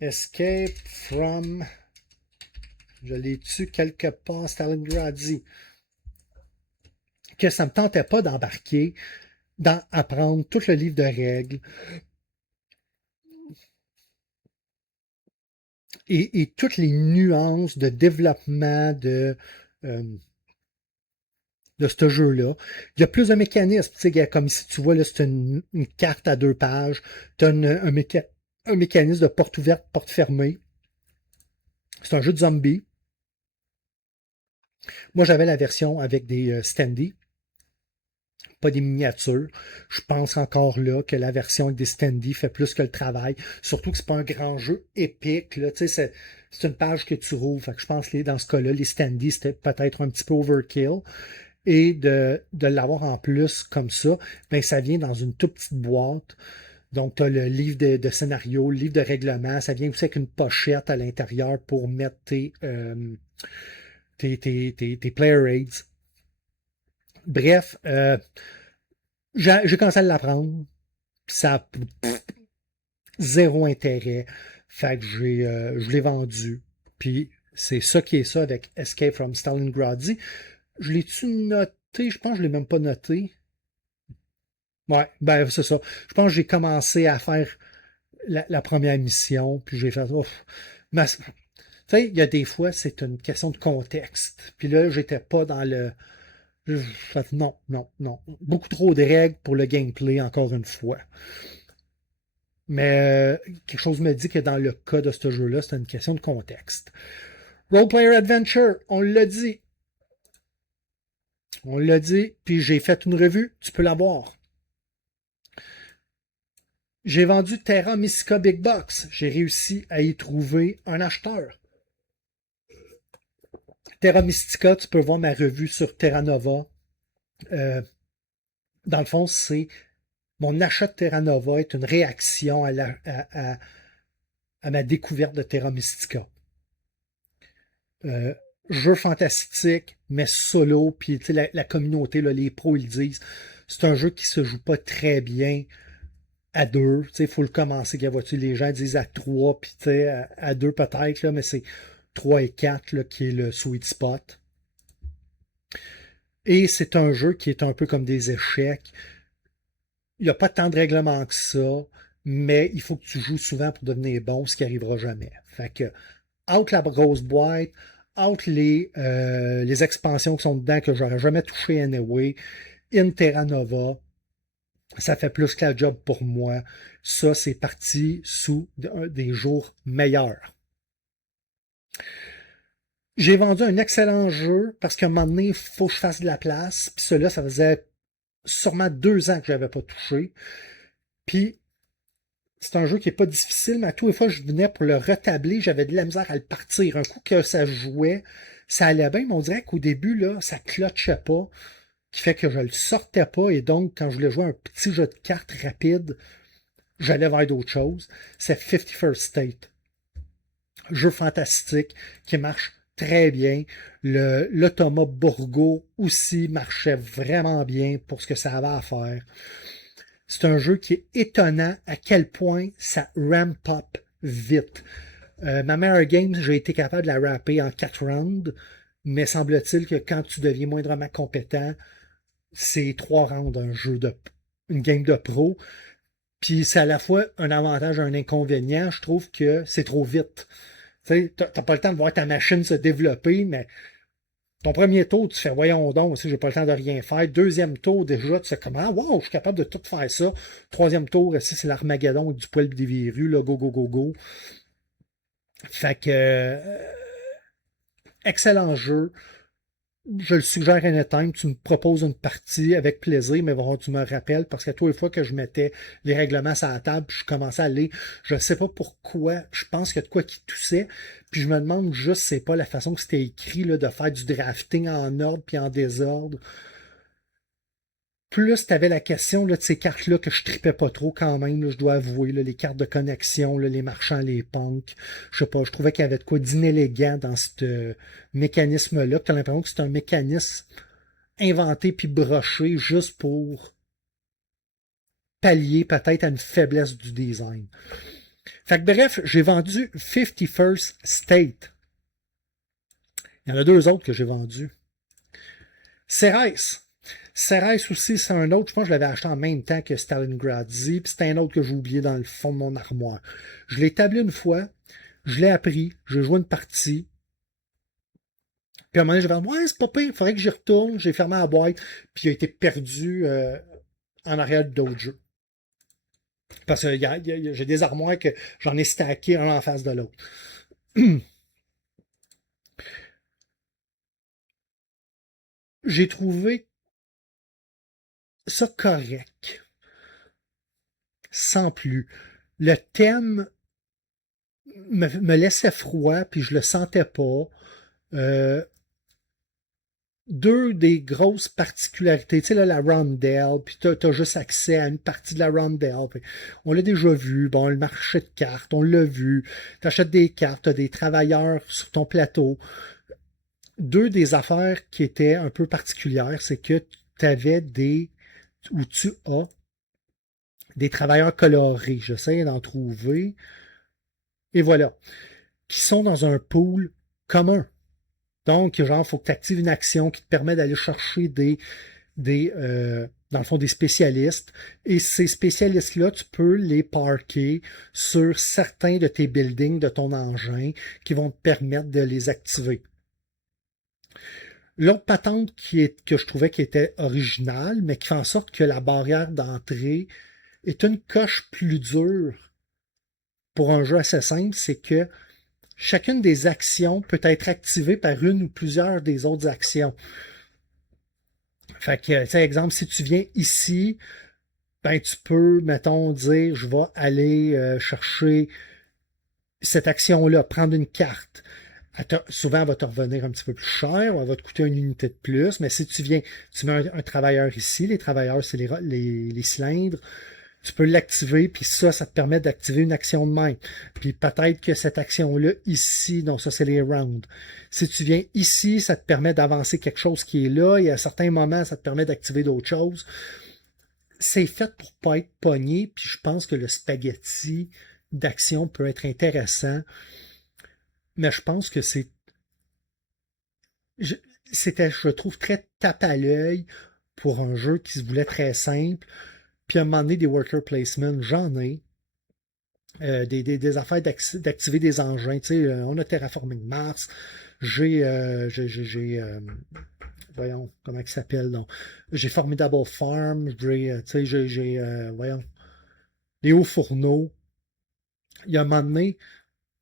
Escape from, je l'ai tu quelque part, Stalingrad dit que ça ne me tentait pas d'embarquer, d'apprendre tout le livre de règles et toutes les nuances de développement de ce jeu-là. Il y a plus de mécanismes. Comme ici, tu vois, là, c'est une carte à 2 pages. Tu as un mécanisme de porte ouverte, porte fermée. C'est un jeu de zombies. Moi, j'avais la version avec des standees, pas des miniatures. Je pense encore là que la version avec des standees fait plus que le travail. Surtout que c'est pas un grand jeu épique. Là. C'est une page que tu rouvres. Fait que je pense que dans ce cas-là, les standees, c'était peut-être un petit peu overkill. Et de l'avoir en plus comme ça, ben ça vient dans une toute petite boîte. Donc, tu as le livre de scénario, le livre de règlement. Ça vient aussi avec une pochette à l'intérieur pour mettre tes player aids. Bref, j'ai commencé à l'apprendre. Ça a zéro intérêt. Fait que je l'ai vendu. Puis C'est ça qui est ça avec Escape from Stalingrad. Je l'ai-tu noté? Je pense que je l'ai même pas noté. Ouais, ben c'est ça. Je pense que j'ai commencé à faire la première mission, puis j'ai fait ouf. Mais, tu sais, il y a des fois, c'est une question de contexte. Puis là, j'étais pas dans le. Non, non, non. Beaucoup trop de règles pour le gameplay, encore une fois. Mais quelque chose me dit que dans le cas de ce jeu-là, c'est une question de contexte. Role Player Adventure, on l'a dit. On l'a dit, puis j'ai fait une revue, tu peux la voir. J'ai vendu Terra Mystica Big Box. J'ai réussi à y trouver un acheteur. Terra Mystica, tu peux voir ma revue sur Terra Nova. Dans le fond, c'est mon achat de Terra Nova est une réaction à ma découverte de Terra Mystica. Jeu fantastique, mais solo, puis la communauté, là, les pros, ils disent, c'est un jeu qui se joue pas très bien à deux. Il faut le commencer, les gens disent à trois, puis à deux peut-être, là, mais c'est 3 et 4 là, qui est le sweet spot. Et c'est un jeu qui est un peu comme des échecs. Il n'y a pas tant de règlements que ça, mais il faut que tu joues souvent pour devenir bon, ce qui n'arrivera jamais. Fait que, out la grosse boîte, out les expansions qui sont dedans que j'aurais jamais touché anyway, in Terra Nova, ça fait plus que la job pour moi. Ça, c'est parti sous des jours meilleurs. J'ai vendu un excellent jeu parce qu'à un moment donné, il faut que je fasse de la place. Puis celui-là, ça faisait sûrement 2 ans que je n'avais pas touché. Puis c'est un jeu qui n'est pas difficile, mais à tous les fois que je venais pour le retabler, j'avais de la misère à le partir. Un coup que ça jouait, ça allait bien, mais on dirait qu'au début, là, ça clochait pas, qui fait que je le sortais pas, et donc, quand je voulais jouer un petit jeu de cartes rapide, j'allais vers d'autres choses. C'est 51st State. Jeu fantastique qui marche très bien. L'Automa Borgo aussi marchait vraiment bien pour ce que ça avait à faire. C'est un jeu qui est étonnant à quel point ça ramp up vite. Ma meilleure game, j'ai été capable de la rapper en 4 rounds, mais semble-t-il que quand tu deviens moindrement compétent, c'est 3 rounds une game de pro. Puis c'est à la fois un avantage et un inconvénient. Je trouve que c'est trop vite. Tu n'as pas le temps de voir ta machine se développer, mais ton premier tour, tu fais voyons donc, j'ai pas le temps de rien faire. Deuxième tour, déjà, tu sais comment, wow, je suis capable de tout faire ça. Troisième tour, c'est l'Armageddon du poil des verrues, là, go, go, go, go. Fait que, excellent jeu. Je le suggère anytime. Tu me proposes une partie avec plaisir, mais bon, tu me rappelles parce qu'à tous les fois que je mettais les règlements sur la table, puis je commençais à aller, je ne sais pas pourquoi, je pense qu'il y a de quoi qui toussait, puis je me demande juste, c'est pas la façon que c'était écrit, là, de faire du drafting en ordre puis en désordre. Plus tu avais la question là, de ces cartes-là que je tripais pas trop quand même, là, je dois avouer, là, les cartes de connexion, là, les marchands, les punks. Je sais pas, je trouvais qu'il y avait de quoi d'inélégant dans ce mécanisme-là. Tu as l'impression que c'est un mécanisme inventé puis broché juste pour pallier peut-être à une faiblesse du design. Fait que bref, j'ai vendu 51st State. Il y en a 2 autres que j'ai vendus. Ceres. Ceres aussi, c'est un autre, je pense que je l'avais acheté en même temps que Stalingrad Z, puis c'est un autre que j'ai oublié dans le fond de mon armoire. Je l'ai établi une fois, je l'ai appris, j'ai joué une partie, puis à un moment donné, j'ai fait, ouais, c'est pas pire, il faudrait que j'y retourne, j'ai fermé la boîte, puis il a été perdu en arrière d'autres jeux. Parce que j'ai des armoires que j'en ai stacké un en face de l'autre. J'ai trouvé ça correct, sans plus. Le thème me laissait froid, puis je le sentais pas. Euh, 2 des grosses particularités, tu sais, là, la rondelle, puis t'as juste accès à une partie de la rondelle. On l'a déjà vu, bon, le marché de cartes, on l'a vu. T'achètes des cartes, t'as des travailleurs sur ton plateau. 2 des affaires qui étaient un peu particulières, c'est que tu as des travailleurs colorés. J'essaie d'en trouver. Et voilà. Qui sont dans un pool commun. Donc, genre, il faut que tu actives une action qui te permet d'aller chercher dans le fond, des spécialistes. Et ces spécialistes-là, tu peux les parker sur certains de tes buildings, de ton engin, qui vont te permettre de les activer. L'autre patente que je trouvais qui était originale, mais qui fait en sorte que la barrière d'entrée est une coche plus dure pour un jeu assez simple, c'est que chacune des actions peut être activée par une ou plusieurs des autres actions. Fait que, tu sais, exemple, si tu viens ici, ben tu peux, mettons, dire, je vais aller chercher cette action-là, prendre une carte. Souvent, elle va te revenir un petit peu plus cher, ou elle va te coûter une unité de plus, mais si tu viens, tu mets un travailleur ici, les travailleurs, c'est les cylindres, tu peux l'activer, puis ça te permet d'activer une action de main. Puis peut-être que cette action-là, ici, donc ça, c'est les rounds. Si tu viens ici, ça te permet d'avancer quelque chose qui est là, et à certains moments, ça te permet d'activer d'autres choses. C'est fait pour pas être pogné, puis je pense que le spaghetti d'action peut être intéressant, mais je pense que je trouve très tape à l'œil pour un jeu qui se voulait très simple. Puis à un moment donné, des worker placement, j'en ai. Des affaires d'activer des engins. Tu sais, on a Terraforming Mars. Voyons, comment il s'appelle, donc. J'ai Formidable Farm. Tu sais, voyons, les hauts fourneaux. Il y a un moment donné,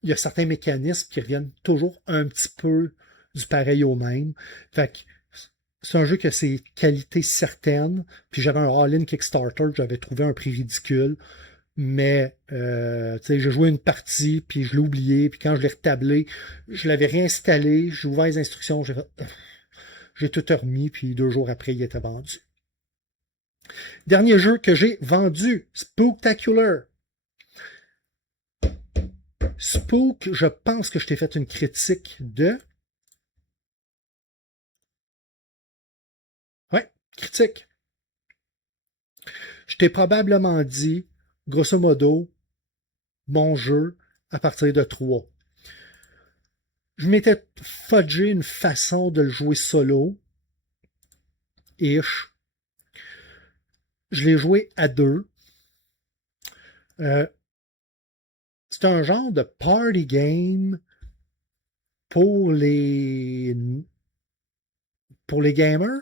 il y a certains mécanismes qui reviennent toujours un petit peu du pareil au même. Fait que c'est un jeu qui a ses qualités certaines. Puis j'avais un all-in Kickstarter, j'avais trouvé un prix ridicule. Mais tu sais, j'ai joué une partie, puis je l'ai oublié, puis quand je l'ai retablé, je l'avais réinstallé, j'ai ouvert les instructions, j'ai tout remis, puis 2 jours après, il était vendu. Dernier jeu que j'ai vendu, Spooktacular. Spook, je pense que je t'ai fait une critique de... Ouais, critique. Je t'ai probablement dit, grosso modo, bon jeu à partir de 3. Je m'étais fudgé une façon de le jouer solo. Ish. Je l'ai joué à 2. C'est un genre de party game pour les gamers.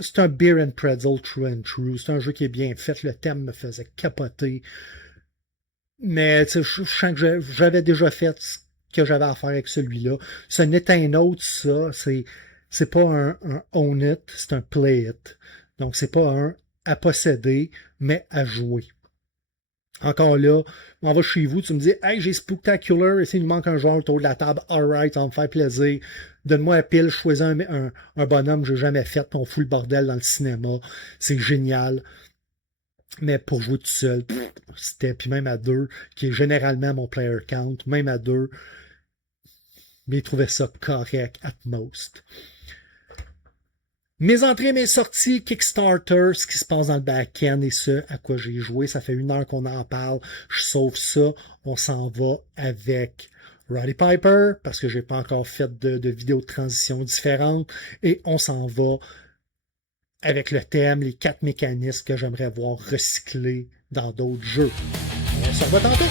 C'est un beer and pretzel true and true. C'est un jeu qui est bien fait. Le thème me faisait capoter. Mais je sens que j'avais déjà fait ce que j'avais à faire avec celui-là. Ce n'est un autre, ça. C'est pas un own it, c'est un play it. Donc c'est pas un à posséder, mais à jouer. Encore là, on va chez vous, tu me dis, hey, j'ai Spooktacular, ici il me manque un joueur autour de la table, alright, ça va me faire plaisir. Donne-moi la pile, choisis un bonhomme que j'ai jamais fait, on fout le bordel dans le cinéma. C'est génial. Mais pour jouer tout seul, c'était, puis même à 2, qui est généralement mon player count, même à 2, mais ils trouvaient ça correct at most. Mes entrées, mes sorties, Kickstarter, ce qui se passe dans le back-end et ce à quoi j'ai joué. Ça fait 1 heure qu'on en parle. Je sauve ça. On s'en va avec Roddy Piper parce que j'ai pas encore fait de vidéos de transition différentes. Et on s'en va avec le thème, les 4 mécanismes que j'aimerais voir recyclés dans d'autres jeux. On se revoit tantôt!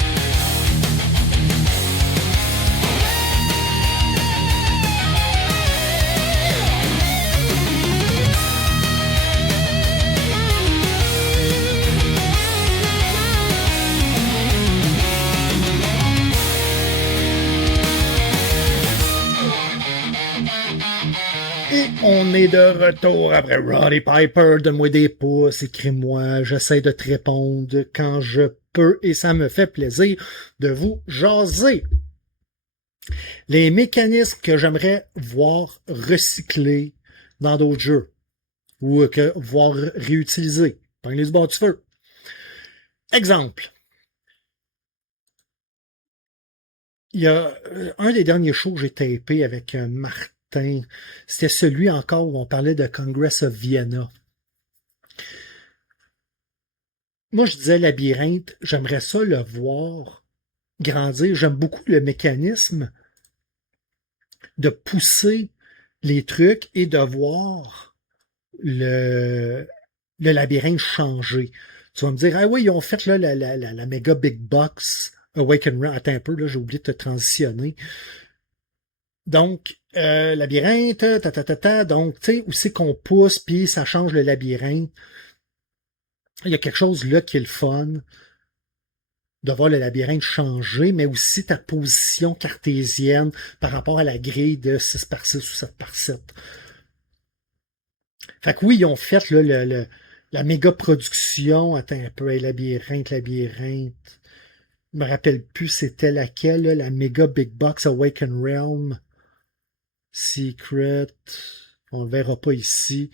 On est de retour après Roddy Piper. Donne-moi des pouces, écris-moi. J'essaie de te répondre quand je peux et ça me fait plaisir de vous jaser. Les mécanismes que j'aimerais voir recyclés dans d'autres jeux ou voir réutilisés. Prenez du bord du feu. Exemple. Il y a un des derniers shows que j'ai tapé avec Martin. C'était celui encore où on parlait de Congress of Vienna. Moi, je disais Labyrinthe, j'aimerais ça le voir grandir. J'aime beaucoup le mécanisme de pousser les trucs et de voir le labyrinthe changer. Tu vas me dire, ah oui, ils ont fait là, la méga big box Awaken Realm. Attends un peu, là, j'ai oublié de te transitionner. Donc, labyrinthe, donc, tu sais, où c'est qu'on pousse, puis ça change le labyrinthe. Il y a quelque chose là qui est le fun, de voir le labyrinthe changer, mais aussi ta position cartésienne par rapport à la grille de 6 par 6 ou 7 par 7. Fait que oui, ils ont fait là, la méga production. Attends un peu, hey, labyrinthe. Je me rappelle plus c'était laquelle, là, la méga big box Awaken Realm. Secret. On le verra pas ici.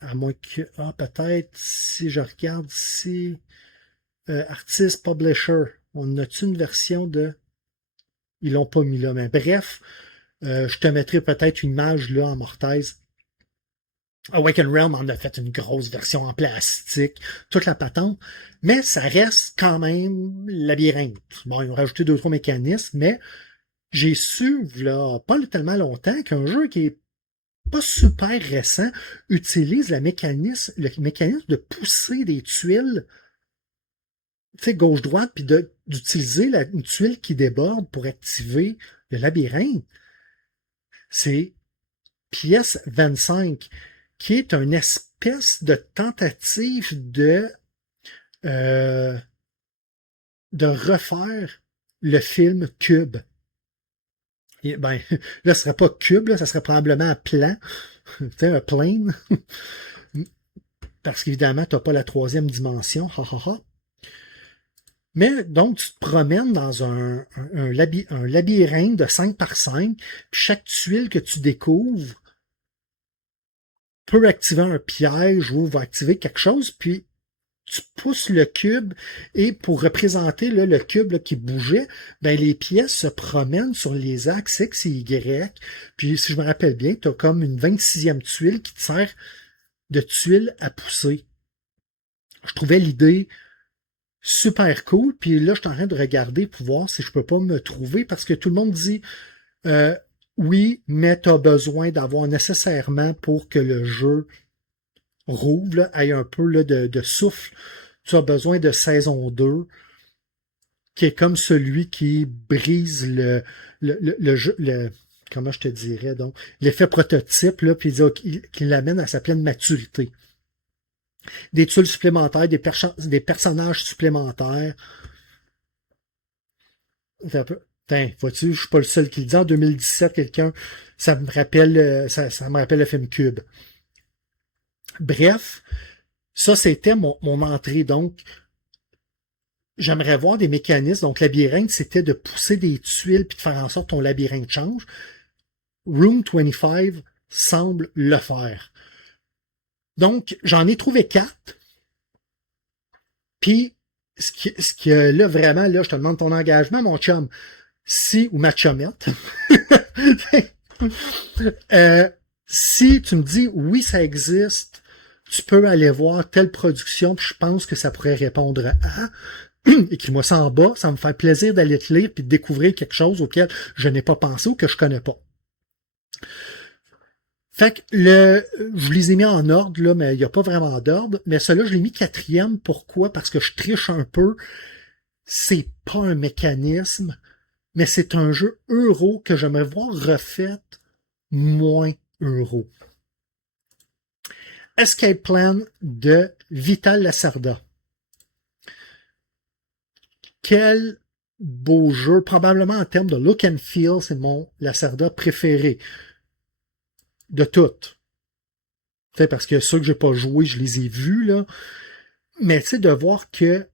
À moins que. Ah, peut-être si je regarde ici. Artist Publisher. On a-tu une version de. Ils l'ont pas mis là, mais bref. Je te mettrai peut-être une image là en mortaise. Awaken Realm en a fait une grosse version en plastique, toute la patente, mais ça reste quand même labyrinthe. Bon, ils ont rajouté 2 ou 3 mécanismes, mais j'ai su, là, pas tellement longtemps, qu'un jeu qui est pas super récent utilise le mécanisme de pousser des tuiles, tu sais, gauche-droite, puis d'utiliser une tuile qui déborde pour activer le labyrinthe. C'est pièce 25, qui est une espèce de tentative euh, de refaire le film Cube. Et ben, là, ce serait pas Cube, là, ça serait probablement un plan, tu sais, un plane, parce qu'évidemment, tu n'as pas la 3e dimension, ha ha ha. Mais donc, tu te promènes dans un labyrinthe de 5 par 5, puis chaque tuile que tu découvres peut activer un piège ou va activer quelque chose, puis tu pousses le cube et pour représenter là, le cube là, qui bougeait, ben, les pièces se promènent sur les axes X et Y. Puis, si je me rappelle bien, tu as comme une 26e tuile qui te sert de tuile à pousser. Je trouvais l'idée super cool. Puis là, je suis en train de regarder pour voir si je peux pas me trouver parce que tout le monde dit oui, mais tu as besoin d'avoir nécessairement pour que le jeu rouvre, là, ait un peu là, de souffle. Tu as besoin de saison 2, qui est comme celui qui brise le jeu, comment je te dirais, donc, l'effet prototype, là, puis qui l'amène à sa pleine maturité. Des tuiles supplémentaires, des personnages supplémentaires. Vois-tu, je suis pas le seul qui le dit. En 2017, quelqu'un, ça me rappelle le film Cube. Bref, ça, c'était mon entrée. Donc, j'aimerais voir des mécanismes. Donc, labyrinthe, c'était de pousser des tuiles puis de faire en sorte que ton labyrinthe change. Room 25 semble le faire. Donc, j'en ai trouvé 4. Puis, ce qui là, vraiment, là, je te demande ton engagement, mon chum. Ou ma chumette. Si tu me dis, oui, ça existe, tu peux aller voir telle production, puis je pense que ça pourrait répondre à... Écris-moi ça en bas, ça me fait plaisir d'aller te lire puis de découvrir quelque chose auquel je n'ai pas pensé ou que je connais pas. Fait que je les ai mis en ordre, là, mais il n'y a pas vraiment d'ordre. Mais celui-là, je l'ai mis 4e. Pourquoi? Parce que je triche un peu. C'est pas un mécanisme, mais c'est un jeu euro que j'aimerais voir refait moins euro. Escape Plan de Vital Lacerda. Quel beau jeu. Probablement en termes de look and feel, c'est mon Lacerda préféré. De toutes. T'sais, parce que ceux que j'ai pas joué, je les ai vus, là. Mais tu sais, de voir que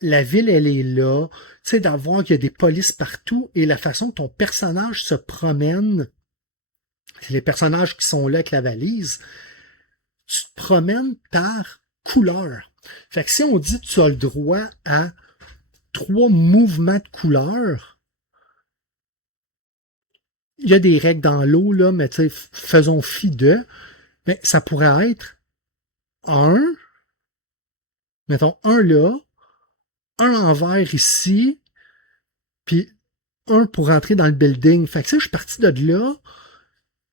la ville, elle est là, tu sais, d'avoir qu'il y a des polices partout et la façon dont ton personnage se promène, les personnages qui sont là avec la valise, tu te promènes par couleur. Fait que si on dit que tu as le droit à 3 mouvements de couleur, il y a des règles dans l'eau, là, mais tu sais, faisons fi de, mais ça pourrait être mettons un là, un en vert ici, puis un pour rentrer dans le building. Fait que ça, je suis parti de là.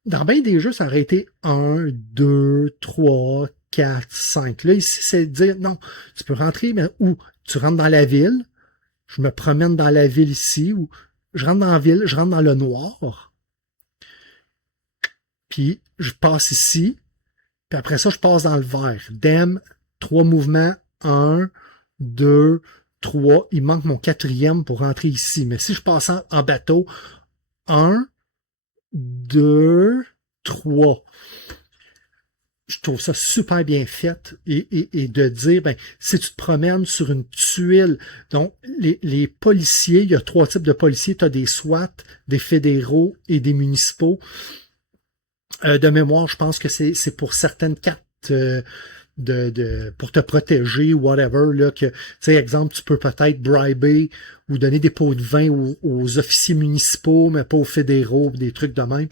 Dans bien des jeux, ça aurait été 1, 2, 3, 4, 5. Là, ici, c'est de dire, non, tu peux rentrer, mais où? Tu rentres dans la ville, je me promène dans la ville ici, ou je rentre dans la ville, je rentre dans le noir, puis je passe ici, puis après ça, je passe dans le vert. Dem, 3 mouvements, 1, 2, 3. Il manque mon quatrième pour rentrer ici. Mais si je passe en bateau, 1, 2, 3. Je trouve ça super bien fait et de dire, ben, si tu te promènes sur une tuile, donc les policiers, il y a 3 types de policiers, tu as des SWAT, des fédéraux et des municipaux. De mémoire, je pense que c'est pour certaines cartes pour te protéger ou whatever, là, que, tu sais, exemple, tu peux peut-être briber ou donner des pots de vin aux officiers municipaux, mais pas aux fédéraux, des trucs de même.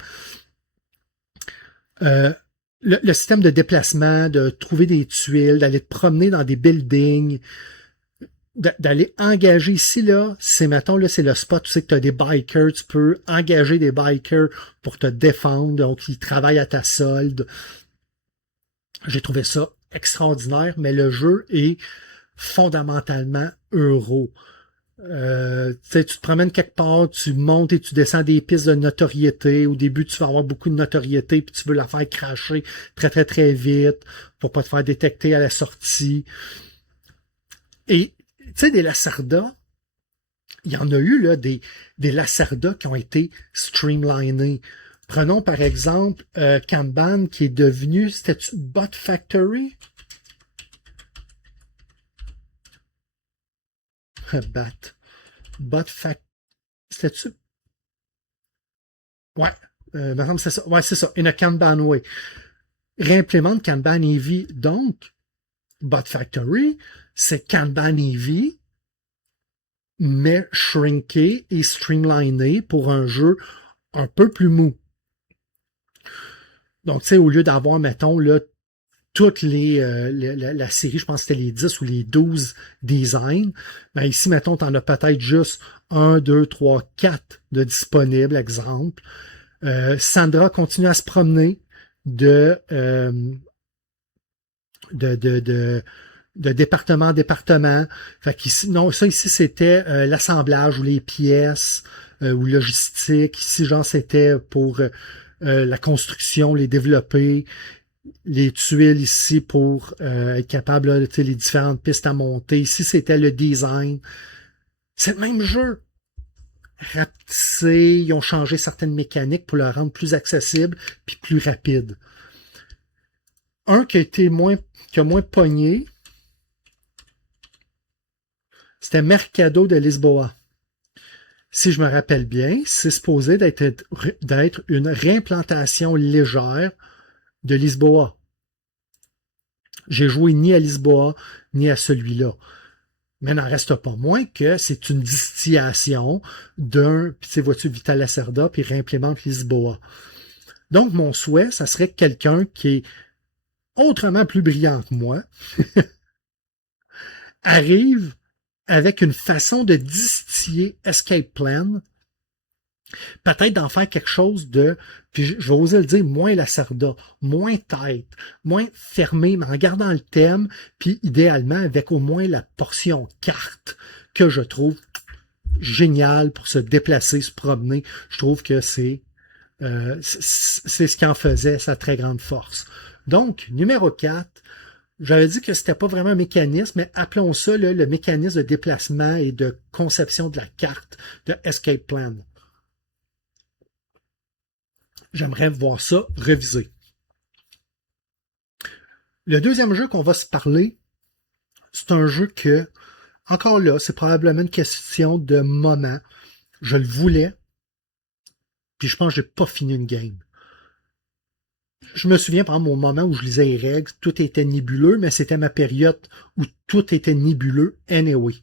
Le système de déplacement, de trouver des tuiles, d'aller te promener dans des buildings, d'aller engager ici, là, c'est, mettons, là, c'est le spot, tu sais que tu as des bikers, tu peux engager des bikers pour te défendre, donc ils travaillent à ta solde. J'ai trouvé ça extraordinaire, mais le jeu est fondamentalement euro. Tu te promènes quelque part, tu montes et tu descends des pistes de notoriété. Au début, tu vas avoir beaucoup de notoriété, puis tu veux la faire cracher très, très, très vite pour pas te faire détecter à la sortie. Et, tu sais, des Lacerda, il y en a eu, là, des Lacerda qui ont été streamlinés. Prenons, par exemple, Kanban, qui est devenu, c'était-tu Bot Factory? Bot Factory. C'était-tu? Ouais. Me semble c'est ça. Ouais, c'est ça. In a Kanban way. Réimplémente Kanban Eevee. Donc, Bot Factory, c'est Kanban Eevee, mais shrinké et streamliné pour un jeu un peu plus mou. Donc, tu sais, au lieu d'avoir, mettons, là, toutes la série, je pense que c'était les 10 ou les 12 designs, ben ici, mettons, tu en as peut-être juste 1, 2, 3, 4 de disponibles, exemple. Sandra continue à se promener de département en département. Fait qu'ici, non, ça ici, c'était l'assemblage ou les pièces ou logistique. Ici, genre, c'était pour la construction, les développer. Les tuiles ici pour être capable, là, les différentes pistes à monter. Ici, c'était le design. C'est le même jeu. Rapetissé, ils ont changé certaines mécaniques pour le rendre plus accessible puis plus rapide. Un qui a moins pogné, c'était Mercado de Lisboa. Si je me rappelle bien, c'est supposé d'être une réimplantation légère de Lisboa. J'ai joué ni à Lisboa, ni à celui-là. Mais n'en reste pas moins que c'est une distillation d'un, puis tu sais, vois-tu, Vital Lacerda, puis réimplémente Lisboa. Donc, mon souhait, ça serait que quelqu'un qui est autrement plus brillant que moi arrive avec une façon de distiller Escape Plan, peut-être d'en faire quelque chose de, puis je vais oser le dire, moins Lacerda, moins tête, moins fermé, mais en gardant le thème, puis idéalement avec au moins la portion carte que je trouve génial pour se déplacer, se promener. Je trouve que c'est ce qui en faisait sa très grande force. Donc, numéro 4, j'avais dit que c'était pas vraiment un mécanisme, mais appelons ça là, le mécanisme de déplacement et de conception de la carte de Escape Plan. J'aimerais voir ça révisé. Le deuxième jeu qu'on va se parler, c'est un jeu que, encore là, c'est probablement une question de moment. Je le voulais, puis je pense que j'ai pas fini une game. Je me souviens, par exemple, au moment où je lisais les règles, tout était nébuleux, mais c'était ma période où tout était nébuleux anyway.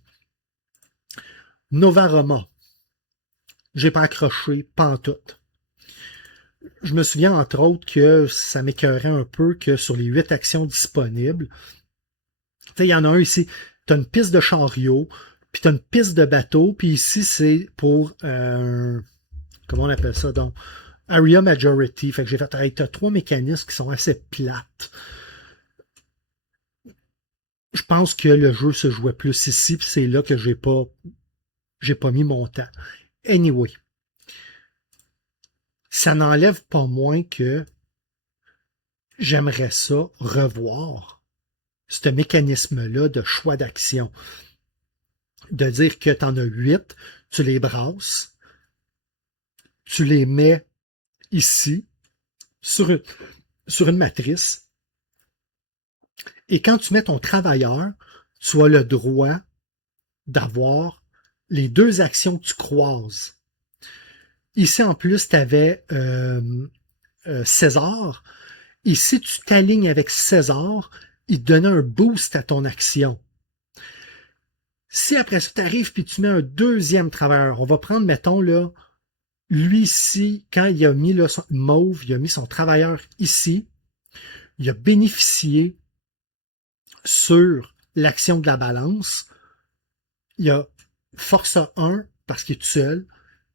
Novaroma. J'ai pas accroché, pas en tout. Je me souviens, entre autres, que ça m'écœurait un peu que sur les 8 actions disponibles, tu sais, il y en a un ici, tu as une piste de chariot, Puis tu as une piste de bateau, puis ici, c'est pour, comment on appelle ça, donc, Area Majority. Fait que j'ai fait, hey, t'as 3 mécanismes qui sont assez plates. Je pense que le jeu se jouait plus ici, puis c'est là que j'ai pas mis mon temps. Anyway, ça n'enlève pas moins que j'aimerais ça revoir ce mécanisme-là de choix d'action. De dire que tu en as 8, tu les brasses, tu les mets ici, sur une matrice, et quand tu mets ton travailleur, tu as le droit d'avoir les 2 actions que tu croises. Ici, en plus, tu avais César. Et si tu t'alignes avec César, il te donne un boost à ton action. Si après ça, tu arrives et tu mets un deuxième travailleur, on va prendre, mettons, là, lui ici, quand il a mis là, son mauve, il a mis son travailleur ici, il a bénéficié sur l'action de la balance. Il a force 1 parce qu'il est tout seul,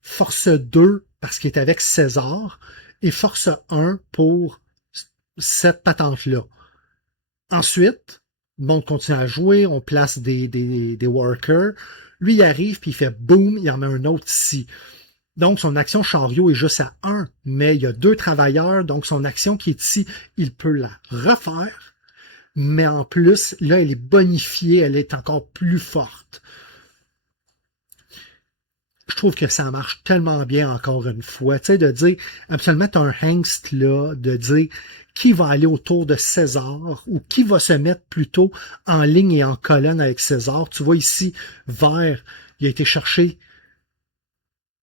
force 2 parce qu'il est avec César, et force 1 pour cette patente-là. Ensuite, le monde continue à jouer, on place des workers. Lui, il arrive, puis il fait boum, il en met un autre ici. Donc, son action chariot est juste à 1, mais il y a 2 travailleurs, donc son action qui est ici, il peut la refaire, mais en plus, là, elle est bonifiée, elle est encore plus forte. Je trouve que ça marche tellement bien encore une fois. Tu sais, de dire, absolument, tu as un hangst là, de dire qui va aller autour de César ou qui va se mettre plutôt en ligne et en colonne avec César. Tu vois ici, vert, il a été chercher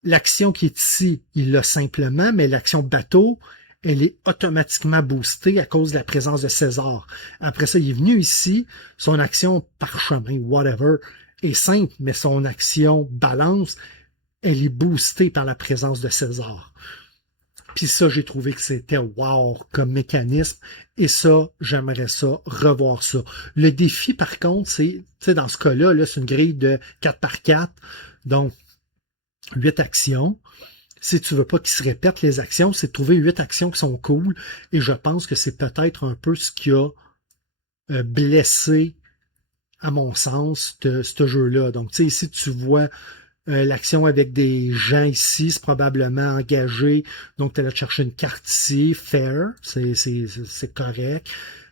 l'action qui est ici, il l'a simplement, mais l'action bateau, elle est automatiquement boostée à cause de la présence de César. Après ça, il est venu ici, son action parchemin, whatever, est simple, mais son action balance, elle est boostée par la présence de César. Puis ça, j'ai trouvé que c'était wow comme mécanisme. Et ça, j'aimerais ça, revoir ça. Le défi, par contre, c'est, tu sais, dans ce cas-là, là, c'est une grille de 4x4. Donc, 8 actions. Si tu veux pas qu'ils se répètent les actions, c'est de trouver 8 actions qui sont cool. Et je pense que c'est peut-être un peu ce qui a blessé, à mon sens, ce jeu-là. Donc, tu sais, ici, tu vois l'action avec des gens ici, c'est probablement engagé. Donc, tu allais chercher une carte ici, fair, c'est correct.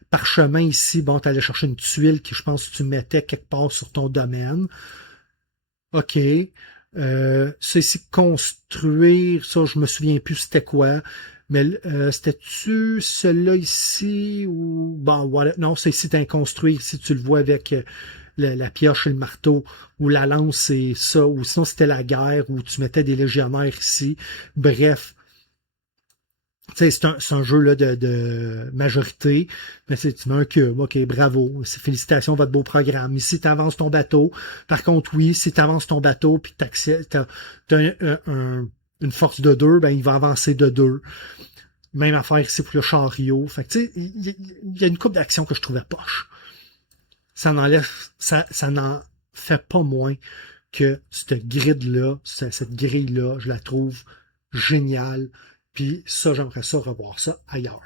Parchemin ici, bon, tu allais chercher une tuile qui, je pense, que tu mettais quelque part sur ton domaine. OK. C'est ici construire, ça, je me souviens plus c'était quoi. Mais c'était-tu celui-là ici ou bon voilà. Non, c'est ici t'as construire, si tu le vois avec la pioche et le marteau, ou la lance, c'est ça, ou sinon c'était la guerre, où tu mettais des légionnaires ici. Bref, c'est un jeu là, de majorité, mais tu mets un cube, ok, bravo, félicitations, votre beau programme. Ici, tu avances ton bateau. Par contre, oui, si tu avances ton bateau, puis tu as une force de 2, ben il va avancer de 2. Même affaire ici pour le chariot. Fait que tu sais, il y a une couple d'actions que je trouvais poche. Ça n'en fait pas moins que cette grid-là, cette grille-là, je la trouve géniale. Puis ça, j'aimerais ça revoir ça ailleurs.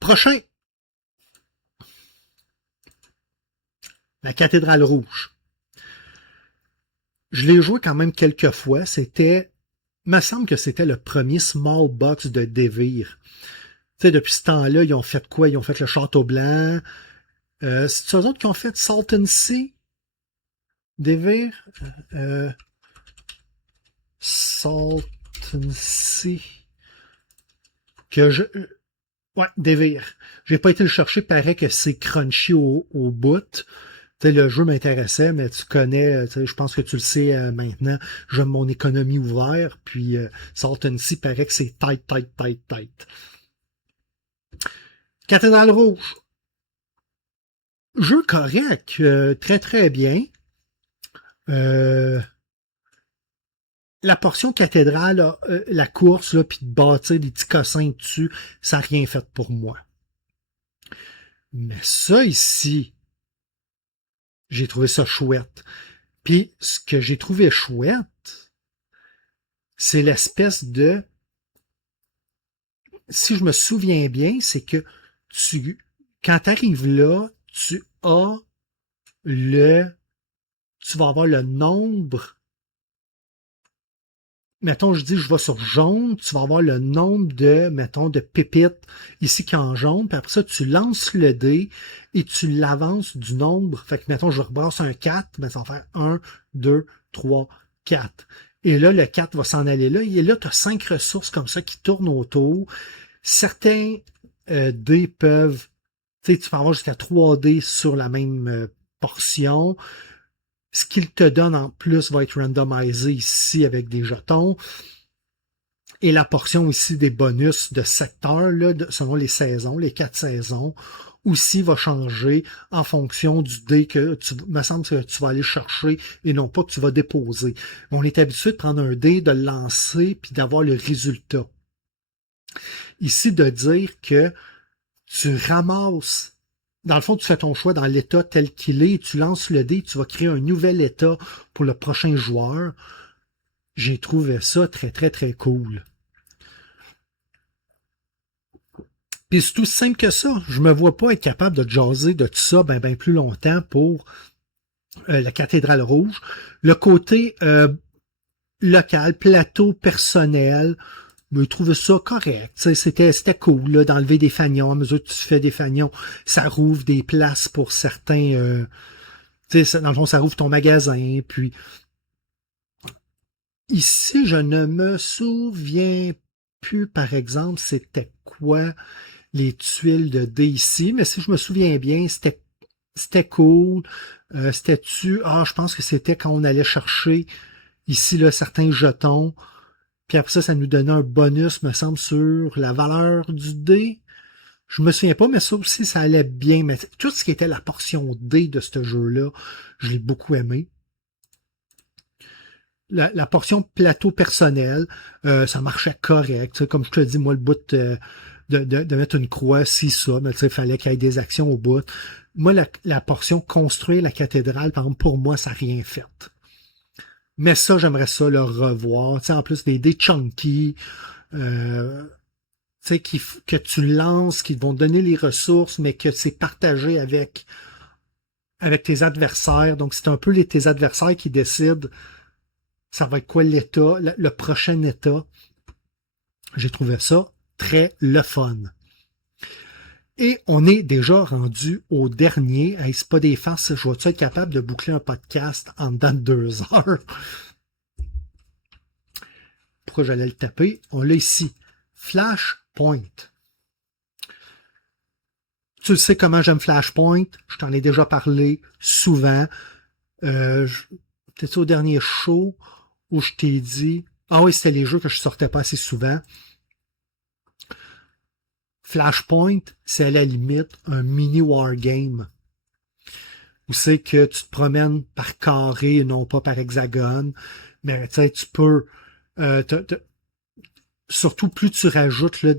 Prochain, la cathédrale rouge. Je l'ai joué quand même quelques fois. Me semble que c'était le premier small box de Devir. Tu sais, depuis ce temps-là, ils ont fait quoi? Ils ont fait le Château Blanc. C'est eux autres qui ont fait Salton Sea? Devir? Salton Sea. Ouais, Devir. J'ai pas été le chercher, paraît que c'est crunchy au bout. Tu sais, le jeu m'intéressait, mais tu connais, je pense que tu le sais maintenant, j'aime mon économie ouverte, puis Salton Sea paraît que c'est tight, tight, tight, tight. Cathédrale Rouge. Jeu correct, très très bien. La portion cathédrale, la course, là, puis de bâtir des petits cossins dessus, ça n'a rien fait pour moi. Mais ça ici, j'ai trouvé ça chouette. Puis ce que j'ai trouvé chouette, c'est l'espèce de, si je me souviens bien, c'est que quand tu arrives là, le, tu vas avoir le nombre. Mettons, je dis, je vais sur jaune, tu vas avoir le nombre de, mettons, de pépites ici qui est en jaune, puis après ça, tu lances le dé et tu l'avances du nombre. Fait que, mettons, je rebrasse un 4, ben, ça va faire 1, 2, 3, 4. Et là, le 4 va s'en aller là. Et là, tu as 5 ressources comme ça qui tournent autour. Certains dés peuvent, tu peux avoir jusqu'à 3 dés sur la même portion. Ce qu'il te donne en plus va être randomisé ici avec des jetons. Et la portion ici des bonus de secteur, là, selon les saisons, les 4 saisons, aussi va changer en fonction du dé que me semble que tu vas aller chercher et non pas que tu vas déposer. On est habitué de prendre un dé, de le lancer, puis d'avoir le résultat. Ici, de dire que tu ramasses. Dans le fond, tu fais ton choix dans l'état tel qu'il est, tu lances le dé, tu vas créer un nouvel état pour le prochain joueur. J'ai trouvé ça très, très, très cool. Puis c'est tout simple que ça. Je me vois pas être capable de jaser de tout ça ben plus longtemps pour la cathédrale rouge. Le côté local, plateau personnel, je trouvais ça correct. C'était cool d'enlever des fanions. À mesure que tu fais des fanions, ça rouvre des places pour certains. Dans le fond, ça rouvre ton magasin. Puis ici, je ne me souviens plus, par exemple, c'était quoi les tuiles de dés ici. Mais si je me souviens bien, c'était cool. C'était-tu. Ah, je pense que c'était quand on allait chercher ici là, certains jetons. Puis après ça nous donnait un bonus, me semble, sur la valeur du dé. Je me souviens pas, mais ça aussi, ça allait bien. Mais tout ce qui était la portion D de ce jeu-là, je l'ai beaucoup aimé. La portion plateau personnel, ça marchait correct. Comme je te dis, moi, le bout de mettre une croix, si ça, mais il fallait qu'il y ait des actions au bout. Moi, la portion construire la cathédrale, par exemple, pour moi, ça n'a rien fait. Mais ça, j'aimerais ça le revoir. En plus, des chunky, que tu lances, qui vont te donner les ressources, mais que c'est partagé avec tes adversaires. Donc, c'est un peu tes adversaires qui décident ça va être quoi l'état, le prochain état. J'ai trouvé ça très le fun. Et on est déjà rendu au dernier. Hey, c'est pas des farces. Je vais-tu être capable de boucler un podcast en dedans de 2 heures? Pourquoi j'allais le taper? On l'a ici. Flashpoint. Tu sais comment j'aime Flashpoint. Je t'en ai déjà parlé souvent. Peut-être au dernier show où je t'ai dit... Ah oui, c'était les jeux que je sortais pas assez souvent. Flashpoint, c'est à la limite un mini wargame. Où c'est que tu te promènes par carré et non pas par hexagone. Mais tu sais, tu peux... surtout, plus tu rajoutes là,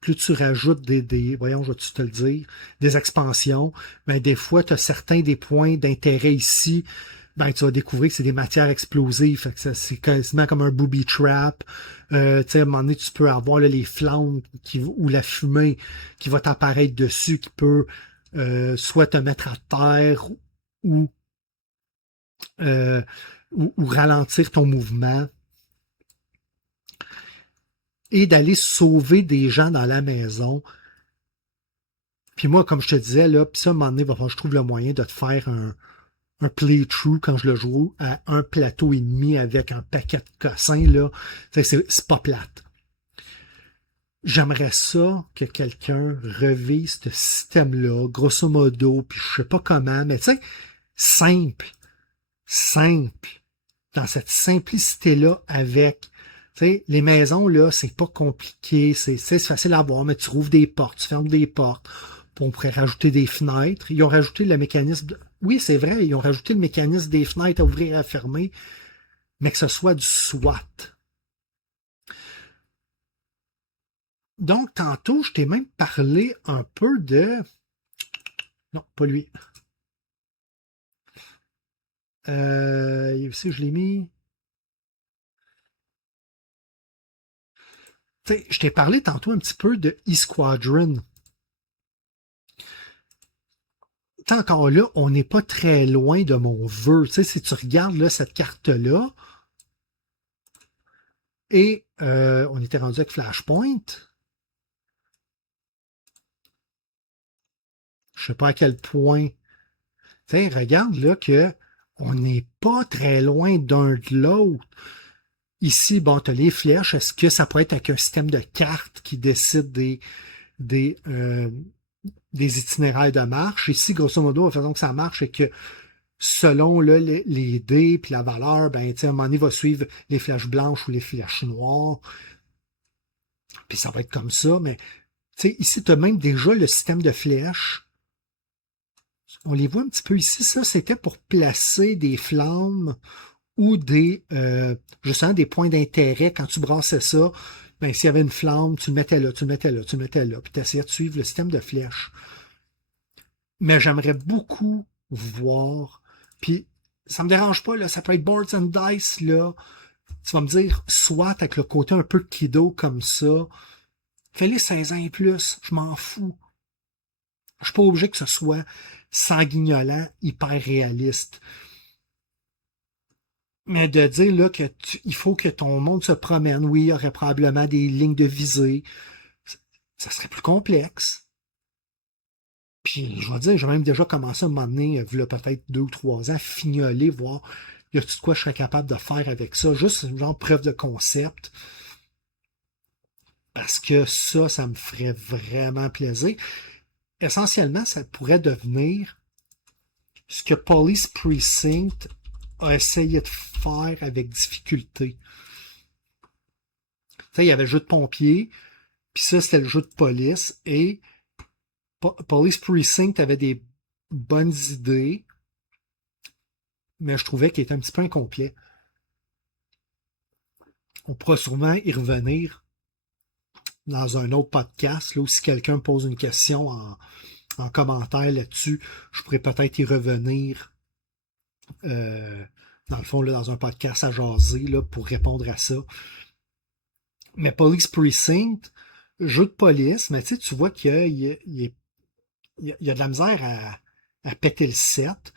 plus tu rajoutes voyons, je vais te le dire, des expansions, ben des fois, tu as certains des points d'intérêt ici, ben tu vas découvrir que c'est des matières explosives, fait que c'est quasiment comme un booby trap. Tu sais, à un moment donné, tu peux avoir là, les flammes ou la fumée qui va t'apparaître dessus, qui peut soit te mettre à terre ou, ou ralentir ton mouvement. Et d'aller sauver des gens dans la maison. Puis moi, comme je te disais, là, puis ça, à un moment donné, il va falloir que je trouve le moyen de te faire un playthrough quand je le joue à un plateau et demi avec un paquet de cossins, là. C'est pas plate. J'aimerais ça que quelqu'un revive ce système-là, grosso modo, puis je sais pas comment, mais tu sais, simple. Dans cette simplicité-là avec... Tu sais, les maisons, là, c'est pas compliqué, c'est facile à voir, mais tu rouvres des portes, tu fermes des portes. On pourrait rajouter des fenêtres. Ils ont rajouté le mécanisme... Oui, c'est vrai, ils ont rajouté le mécanisme des fenêtres à ouvrir et à fermer, mais que ce soit du SWAT. Donc, tantôt, je t'ai même parlé un peu de... Non, pas lui. Ici, je l'ai mis... Tu sais, je t'ai parlé tantôt un petit peu de E-Squadron. Encore là, on n'est pas très loin de mon vœu. Tu sais, si tu regardes là, cette carte-là, et on était rendu avec Flashpoint. Je sais pas à quel point. Tu sais, regarde là que on n'est pas très loin d'un de l'autre. Ici, bon, tu as les flèches. Est-ce que ça pourrait être avec un système de cartes qui décide des, euh, des itinéraires de marche? Ici, grosso modo, la façon que ça marche, c'est que selon là, les dés puis la valeur, ben, à un moment donné, il va suivre les flèches blanches ou les flèches noires. Puis ça va être comme ça, mais ici, tu as même déjà le système de flèches. On les voit un petit peu ici. Ça, c'était pour placer des flammes ou justement des points d'intérêt. Quand tu brassais ça, ben, s'il y avait une flamme, tu le mettais là, tu le mettais là, tu le mettais là, puis tu essayais de suivre le système de flèches. Mais j'aimerais beaucoup voir, puis ça me dérange pas, là, ça peut être Boards and Dice, là. Tu vas me dire, soit avec le côté un peu kiddo comme ça, fais-les 16 ans et plus, je m'en fous. Je suis pas obligé que ce soit sanguignolant, hyper réaliste. Mais de dire là que il faut que ton monde se promène, oui, il y aurait probablement des lignes de visée, ça serait plus complexe. Puis je vais dire, j'ai même déjà commencé à m'emmener, il y a peut-être 2 ou 3 ans, fignoler, voir y a-tu de quoi je serais capable de faire avec ça, juste genre preuve de concept. Parce que ça me ferait vraiment plaisir. Essentiellement, ça pourrait devenir ce que Police Precinct a essayé de faire avec difficulté. Tu sais, il y avait le jeu de pompier, puis ça, c'était le jeu de police, et Police Precinct avait des bonnes idées, mais je trouvais qu'il était un petit peu incomplet. On pourra sûrement y revenir dans un autre podcast, là, où si quelqu'un pose une question en commentaire là-dessus, je pourrais peut-être y revenir euh, dans le fond, là, dans un podcast à jaser là, pour répondre à ça. Mais Police Precinct, jeu de police, mais tu vois qu'il y a de la misère à péter le set,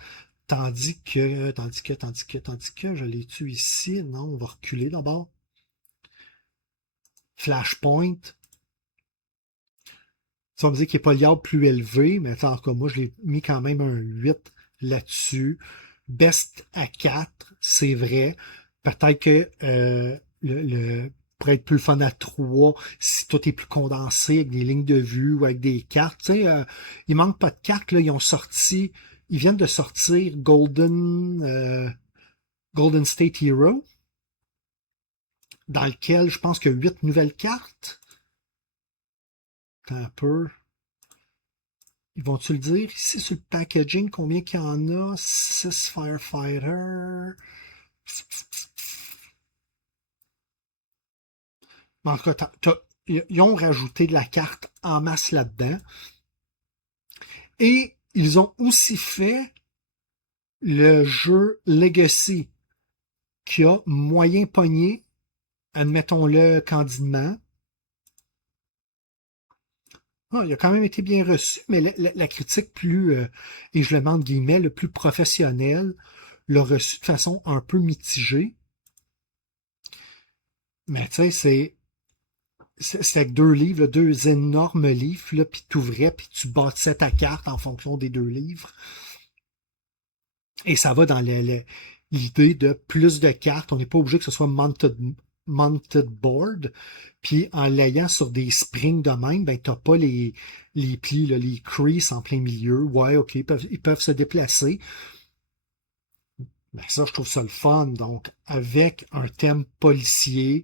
tandis que, je l'ai tu ici, non, on va reculer d'abord. Flashpoint, tu vas me dire qu'il n'est pas liable plus élevé, mais en tout cas, moi, je l'ai mis quand même un 8 là-dessus. Best à 4, c'est vrai. Peut-être que pourrait être plus le fun à 3 si tout est plus condensé avec des lignes de vue ou avec des cartes. Tu sais, il manque pas de cartes, là. Ils viennent de sortir Golden State Hero, dans lequel je pense qu'il y a 8 nouvelles cartes. Un peu. Ils vont-tu le dire ici sur le packaging combien qu'il y en a? 6 firefighters. En tout cas, ils ont rajouté de la carte en masse là-dedans. Et ils ont aussi fait le jeu Legacy, qui a moyen pogné, admettons-le candidement. Ah, il a quand même été bien reçu, mais la critique plus, et je le mets entre guillemets, le plus professionnel, l'a reçu de façon un peu mitigée. Mais tu sais, c'est avec 2 livres, 2 énormes livres, là, puis tu ouvrais, puis tu bâtissais ta carte en fonction des 2 livres. Et ça va dans l'idée de plus de cartes. On n'est pas obligé que ce soit mounted board. Puis en l'ayant sur des springs de même, ben t'as pas les plis, là, les creases en plein milieu. Ouais, ok, ils peuvent se déplacer. Ben ça, je trouve ça le fun. Donc, avec un thème policier,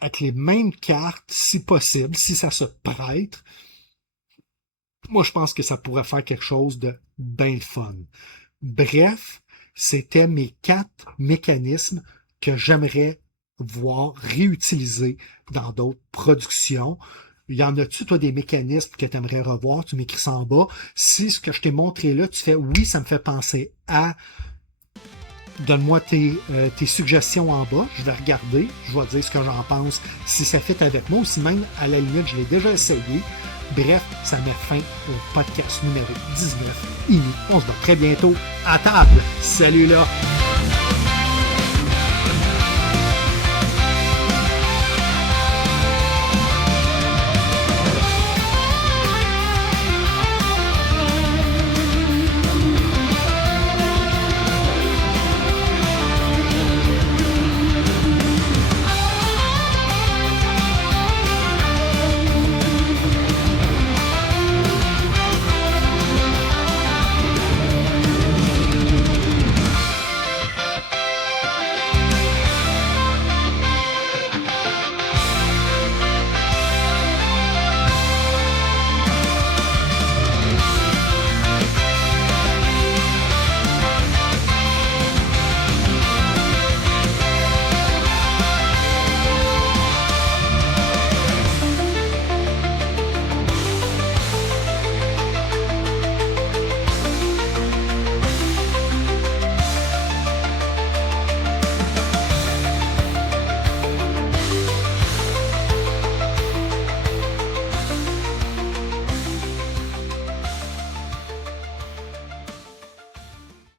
avec les mêmes cartes, si possible, si ça se prête, moi, je pense que ça pourrait faire quelque chose de bien fun. Bref, c'était mes 4 mécanismes que j'aimerais voir réutiliser dans d'autres productions? Y en a-tu, toi, des mécanismes que tu aimerais revoir? Tu m'écris ça en bas. Si ce que je t'ai montré là, tu fais oui, ça me fait penser à... Donne-moi tes suggestions en bas. Je vais regarder. Je vais dire ce que j'en pense. Si ça fait avec moi ou si même, à la limite, je l'ai déjà essayé. Bref, ça met fin au podcast numéro 19. On se voit très bientôt à table. Salut là!